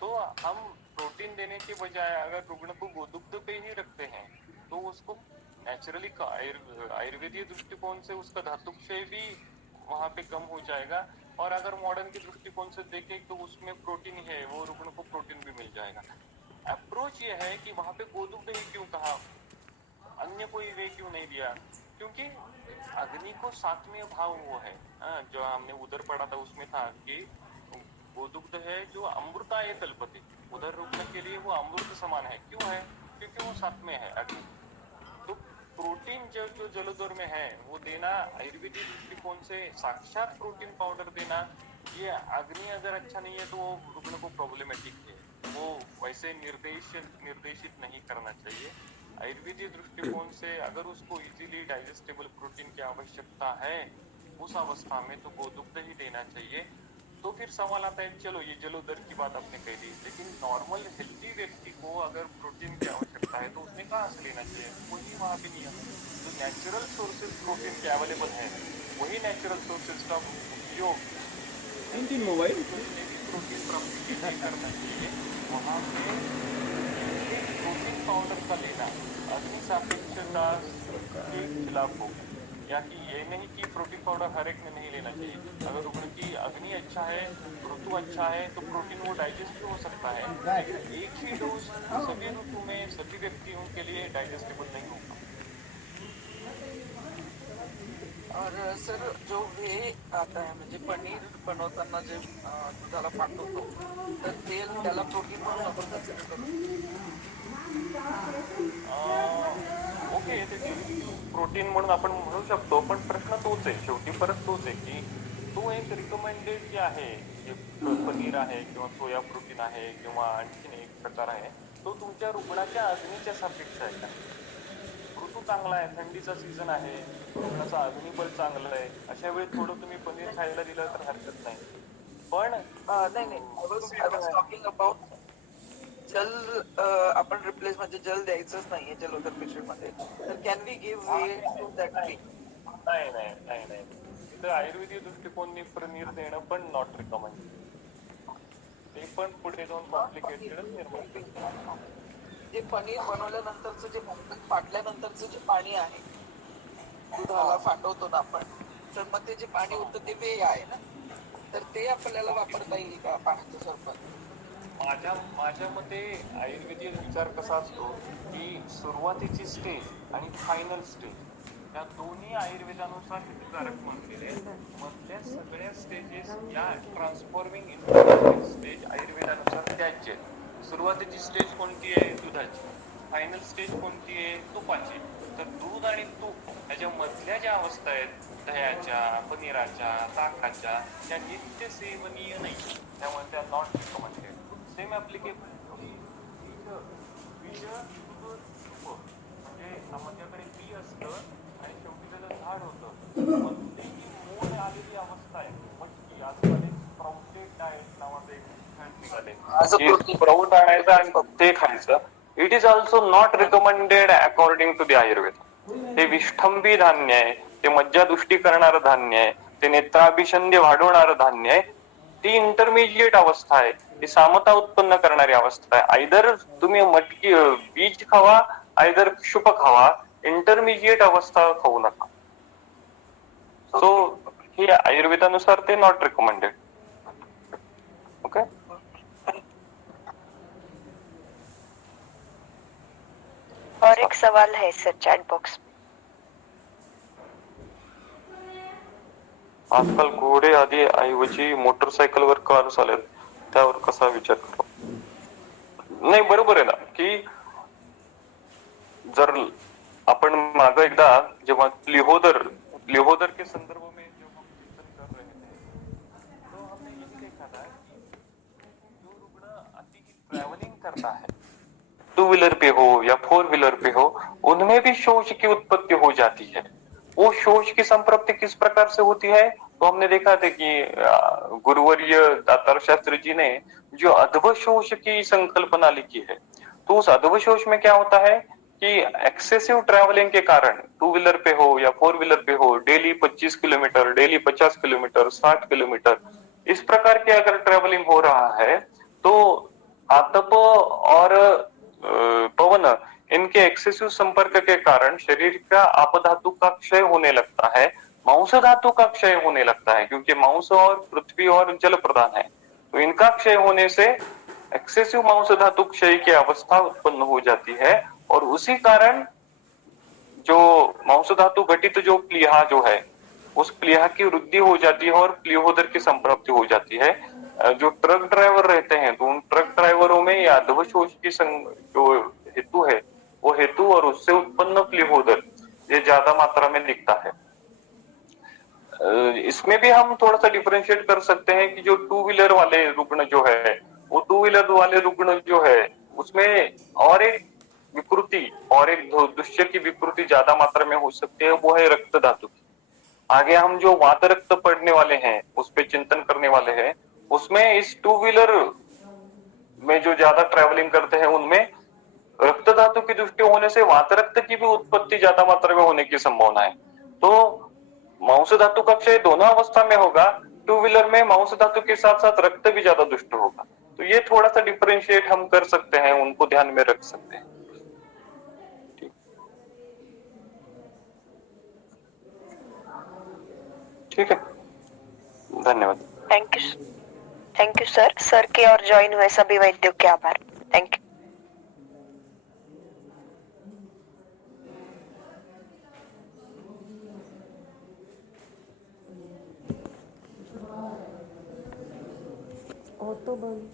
तो हम प्रोटीन देने के बजाय अगर रुग्ण को गोदुग्ध पे ही रखते हैं तो उसको नेचुरली आयुर्वेदीय दृष्टिकोण से उसका धातुक्षय भी वहां पे कम हो जाएगा, और अगर मॉडर्न के दृष्टिकोण से देखें तो उसमें प्रोटीन है, वो रुग्ण को प्रोटीन भी मिल जाएगा। अप्रोच ये है कि वहां पे गोदुग्ध ही क्यों कहा, अन्य कोई वे क्यों नहीं दिया? क्योंकि अग्नि को सातवें भाव वो है, जो हमने उधर पढ़ा था उसमें था कि गोदुग्ध है जो अमृताय कल्पते, उधर रुग्ण के लिए वो अमृत समान है। क्यों है? क्योंकि वो सातवें है अग्नि। तो प्रोटीन जो जलोदर में है वो देना आयुर्वेदिक दृष्टिकोण से साक्षात प्रोटीन पाउडर देना, ये अग्नि अगर अच्छा नहीं है तो वो रुग्ण को प्रॉब्लमेटिक है, वो वैसे निर्देशित नहीं करना चाहिए। आयुर्वेदिक दृष्टिकोण से अगर उसको इजीली डाइजेस्टेबल प्रोटीन की आवश्यकता है उस अवस्था में तो गोदुग्ध ही देना चाहिए। तो फिर सवाल आता है, चलो ये जलोदर की बात आपने कह दी, लेकिन नॉर्मल हेल्थी व्यक्ति को अगर प्रोटीन की आवश्यकता है तो उसने कहाँ से लेना चाहिए? वही वहाँ पे नियम है, तो नेचुरल सोर्सेज प्रोटीन के अवेलेबल है, वही नेचुरल सोर्सेज का उपयोग मोबाइल प्रोटीन प्राप्ति के लिए करना चाहिए। वहाँ पे प्रोटीन पाउडर का लेना अग्नि सापेक्षता के खिलाफ होगा, या कि ये नहीं कि प्रोटीन पाउडर हर एक ने नहीं लेना चाहिए। अगर रुग्ण की अग्नि अच्छा है, ऋतु अच्छा है, तो प्रोटीन वो डाइजेस्ट भी हो सकता है, लेकिन एक ही डोज सभी ऋतु में सभी व्यक्तियों के लिए डाइजेस्टेबल नहीं होगा। और सर जो वे आता आहे म्हणजे पनीर बनवताना जे दुधाला फाटवतो तर तेल त्याला प्रोटीन म्हणून आपण कन्सिडर करू. ओके, ते प्रोटीन म्हणून आपण म्हणू शकतो, पण प्रश्न तोच आहे, शेवटी परत तोच आहे की तो एक रिकमेंडेड जे आहे, जे पनीर आहे किंवा सोया प्रोटीन आहे किंवा आणखीन एक प्रकार आहे, तो तुमच्या रुग्णाच्या अग्नीच्या सापेक्ष आहे का? ऋतू चांगला आहे, थंडीचा सीझन आहे, रुग्णाचं अग्निबल चांगलं आहे, अशा वेळी थोडं तुम्ही पनीर खायला दिलं तर हरकत नाही. पण नाही आय वॉज टॉकिंग अबाउट जल आपण रिप्लेस म्हणजे जल द्यायचंच नाहीये जलोदर पेशंट मध्ये, तर can we give way to that way? नाही, इथं आयुर्वेदिक दृष्टिकोननी पनीर देणं पण नॉट रिकमेंडेड. ते पण पुढे जाऊन कॉम्प्लिकेटेडच निर्माण करतं. जे पनीर बनवल्यानंतरचं जे फाटल्यानंतरचं जे पाणी आहे दुधाला फाटवतो ना आपण, तर मग ते जे पाणी होतं ते पेय आहे ना, तर ते आपल्याला वापरता येईल का पाण्याचं सरबत? माझ्या मते आयुर्वेदिक विचार कसा असतो की सुरुवातीची स्टेज आणि फायनल स्टेज या दोन्ही आयुर्वेदानुसार हितकारक मानलेले, मधल्या सगळ्या स्टेजेस या ट्रान्सफॉर्मिंग स्टेज आयुर्वेदानुसार त्याचे. सुरुवातीची स्टेज कोणती आहे? दुधाची. फायनल स्टेज कोणती आहे? तुपाची. तर दूध आणि तूप ह्याच्या मधल्या ज्या अवस्था आहेत, दह्याच्या, पनीराच्या, ताकाच्या, त्या नित्य सेवनीय नाही, त्यामुळे त्या नॉट रिकमेंडेड. सेम ऍप्लिकेबल बीज तूप, म्हणजे माझ्याकडे बी असतं आणि शेवटी त्याचं झाड होतं, मग ती जी मोड आलेली अवस्था आहे, मटकी, आजकाल स्प्राउटेड डाएट नावाचं एक ट्रेंड निघाले, स्प्राउट आणायचं आणि ते खायचं. It is also not recommended according to the Ayurveda. ते विष्ठंबी धान्य आहे, ते मज्जादुष्टी करणारं धान्य आहे, ते नेत्राभिषंधी वाढवणारं धान्य आहे. ती इंटरमिजिएट अवस्था आहे, ती सामता उत्पन्न करणारी अवस्था आहे. आयदर तुम्ही मटकी बीज खावा, आयदर क्षुप खावा, इंटरमिजिएट अवस्था खाऊ नका. सो ही आयुर्वेदानुसार ते नॉट रिकमेंडेड. ओके. और एक सवाल है सर चैट बॉक्स में. आजकाल घोडे आदी ऐवजी मोटरसायकलवर कार चालत, त्यावर कसा विचार करू? नाही, बरोबर आहे ना की जर आपण मागे एकदा जेव्हा लिहोदर के संदर्भ में जब हम चिंतन कर रहे थे, तो हमने यही देखा था कि जो रुग्ण अति ट्रैवलिंग करता है, टू व्हीलर पे हो या फोर व्हीलर पे हो, उनमें भी शोष की उत्पत्ति हो जाती है. वो शोष की संप्राप्ति किस प्रकार से होती है? तो हमने देखा था कि गुरुवर्य दातार शास्त्री जी ने जो अध्वशोष की संकल्पना लिखी है, तो उस अध्वशोष में क्या होता है कि एक्सेसिव ट्रैवलिंग के कारण टू व्हीलर पे हो या फोर व्हीलर पे हो, daily 25 kilometre, daily 50 kilometre, 60 kilometre, इस प्रकार की अगर ट्रैवलिंग हो रहा है, तो आतप और पवन इनके एक्सेसिव संपर्क के कारण शरीर का अपधातु का क्षय होने लगता है, मांस धातु का क्षय होने लगता है, क्योंकि मांस और पृथ्वी और जल प्रधान है. तो इनका क्षय होने से एक्सेसिव मांस धातु क्षय की अवस्था उत्पन्न हो जाती है, और उसी कारण जो मांस धातु घटित जो प्लीहा जो है, उस प्लीहा की वृद्धि हो जाती है और प्लीहोदर की संप्राप्ति हो जाती है. जो ट्रक ड्राइवर रहते हैं, तो उन ट्रक ड्राइवरों में या अध्वशोष की जो हेतु है, वो हेतु और उससे उत्पन्न प्लीहोदर ये ज्यादा मात्रा में दिखता है. इसमें भी हम थोड़ा सा डिफरेंशिएट कर सकते हैं कि जो टू व्हीलर वाले रुग्ण जो है, वो टू व्हीलर वाले रुग्ण जो है, उसमें और एक विकृति और एक दुष्य की विकृति ज्यादा मात्रा में हो सकती है, वो है रक्त धातु की. आगे हम जो वात रक्त पढ़ने वाले हैं, उस पर चिंतन करने वाले हैं, उसमें इस टू व्हीलर में जो ज्यादा ट्रैवलिंग करते हैं, उनमें रक्त धातु की दृष्टि होने से वात रक्त की भी उत्पत्ति ज्यादा मात्रा में होने की संभावना है. तो मांस धातु का क्षय दोनों अवस्था में होगा. टू व्हीलर में मांस धातु के साथ साथ रक्त भी ज्यादा दुष्ट होगा. तो ये थोड़ा सा डिफरेंशिएट हम कर सकते हैं, उनको ध्यान में रख सकते हैं. ठीक है, धन्यवाद। थैंक यू सर के और ज्वाइन हुए सभी वैद्यों के आभार। Thank you. ऑटो बंद।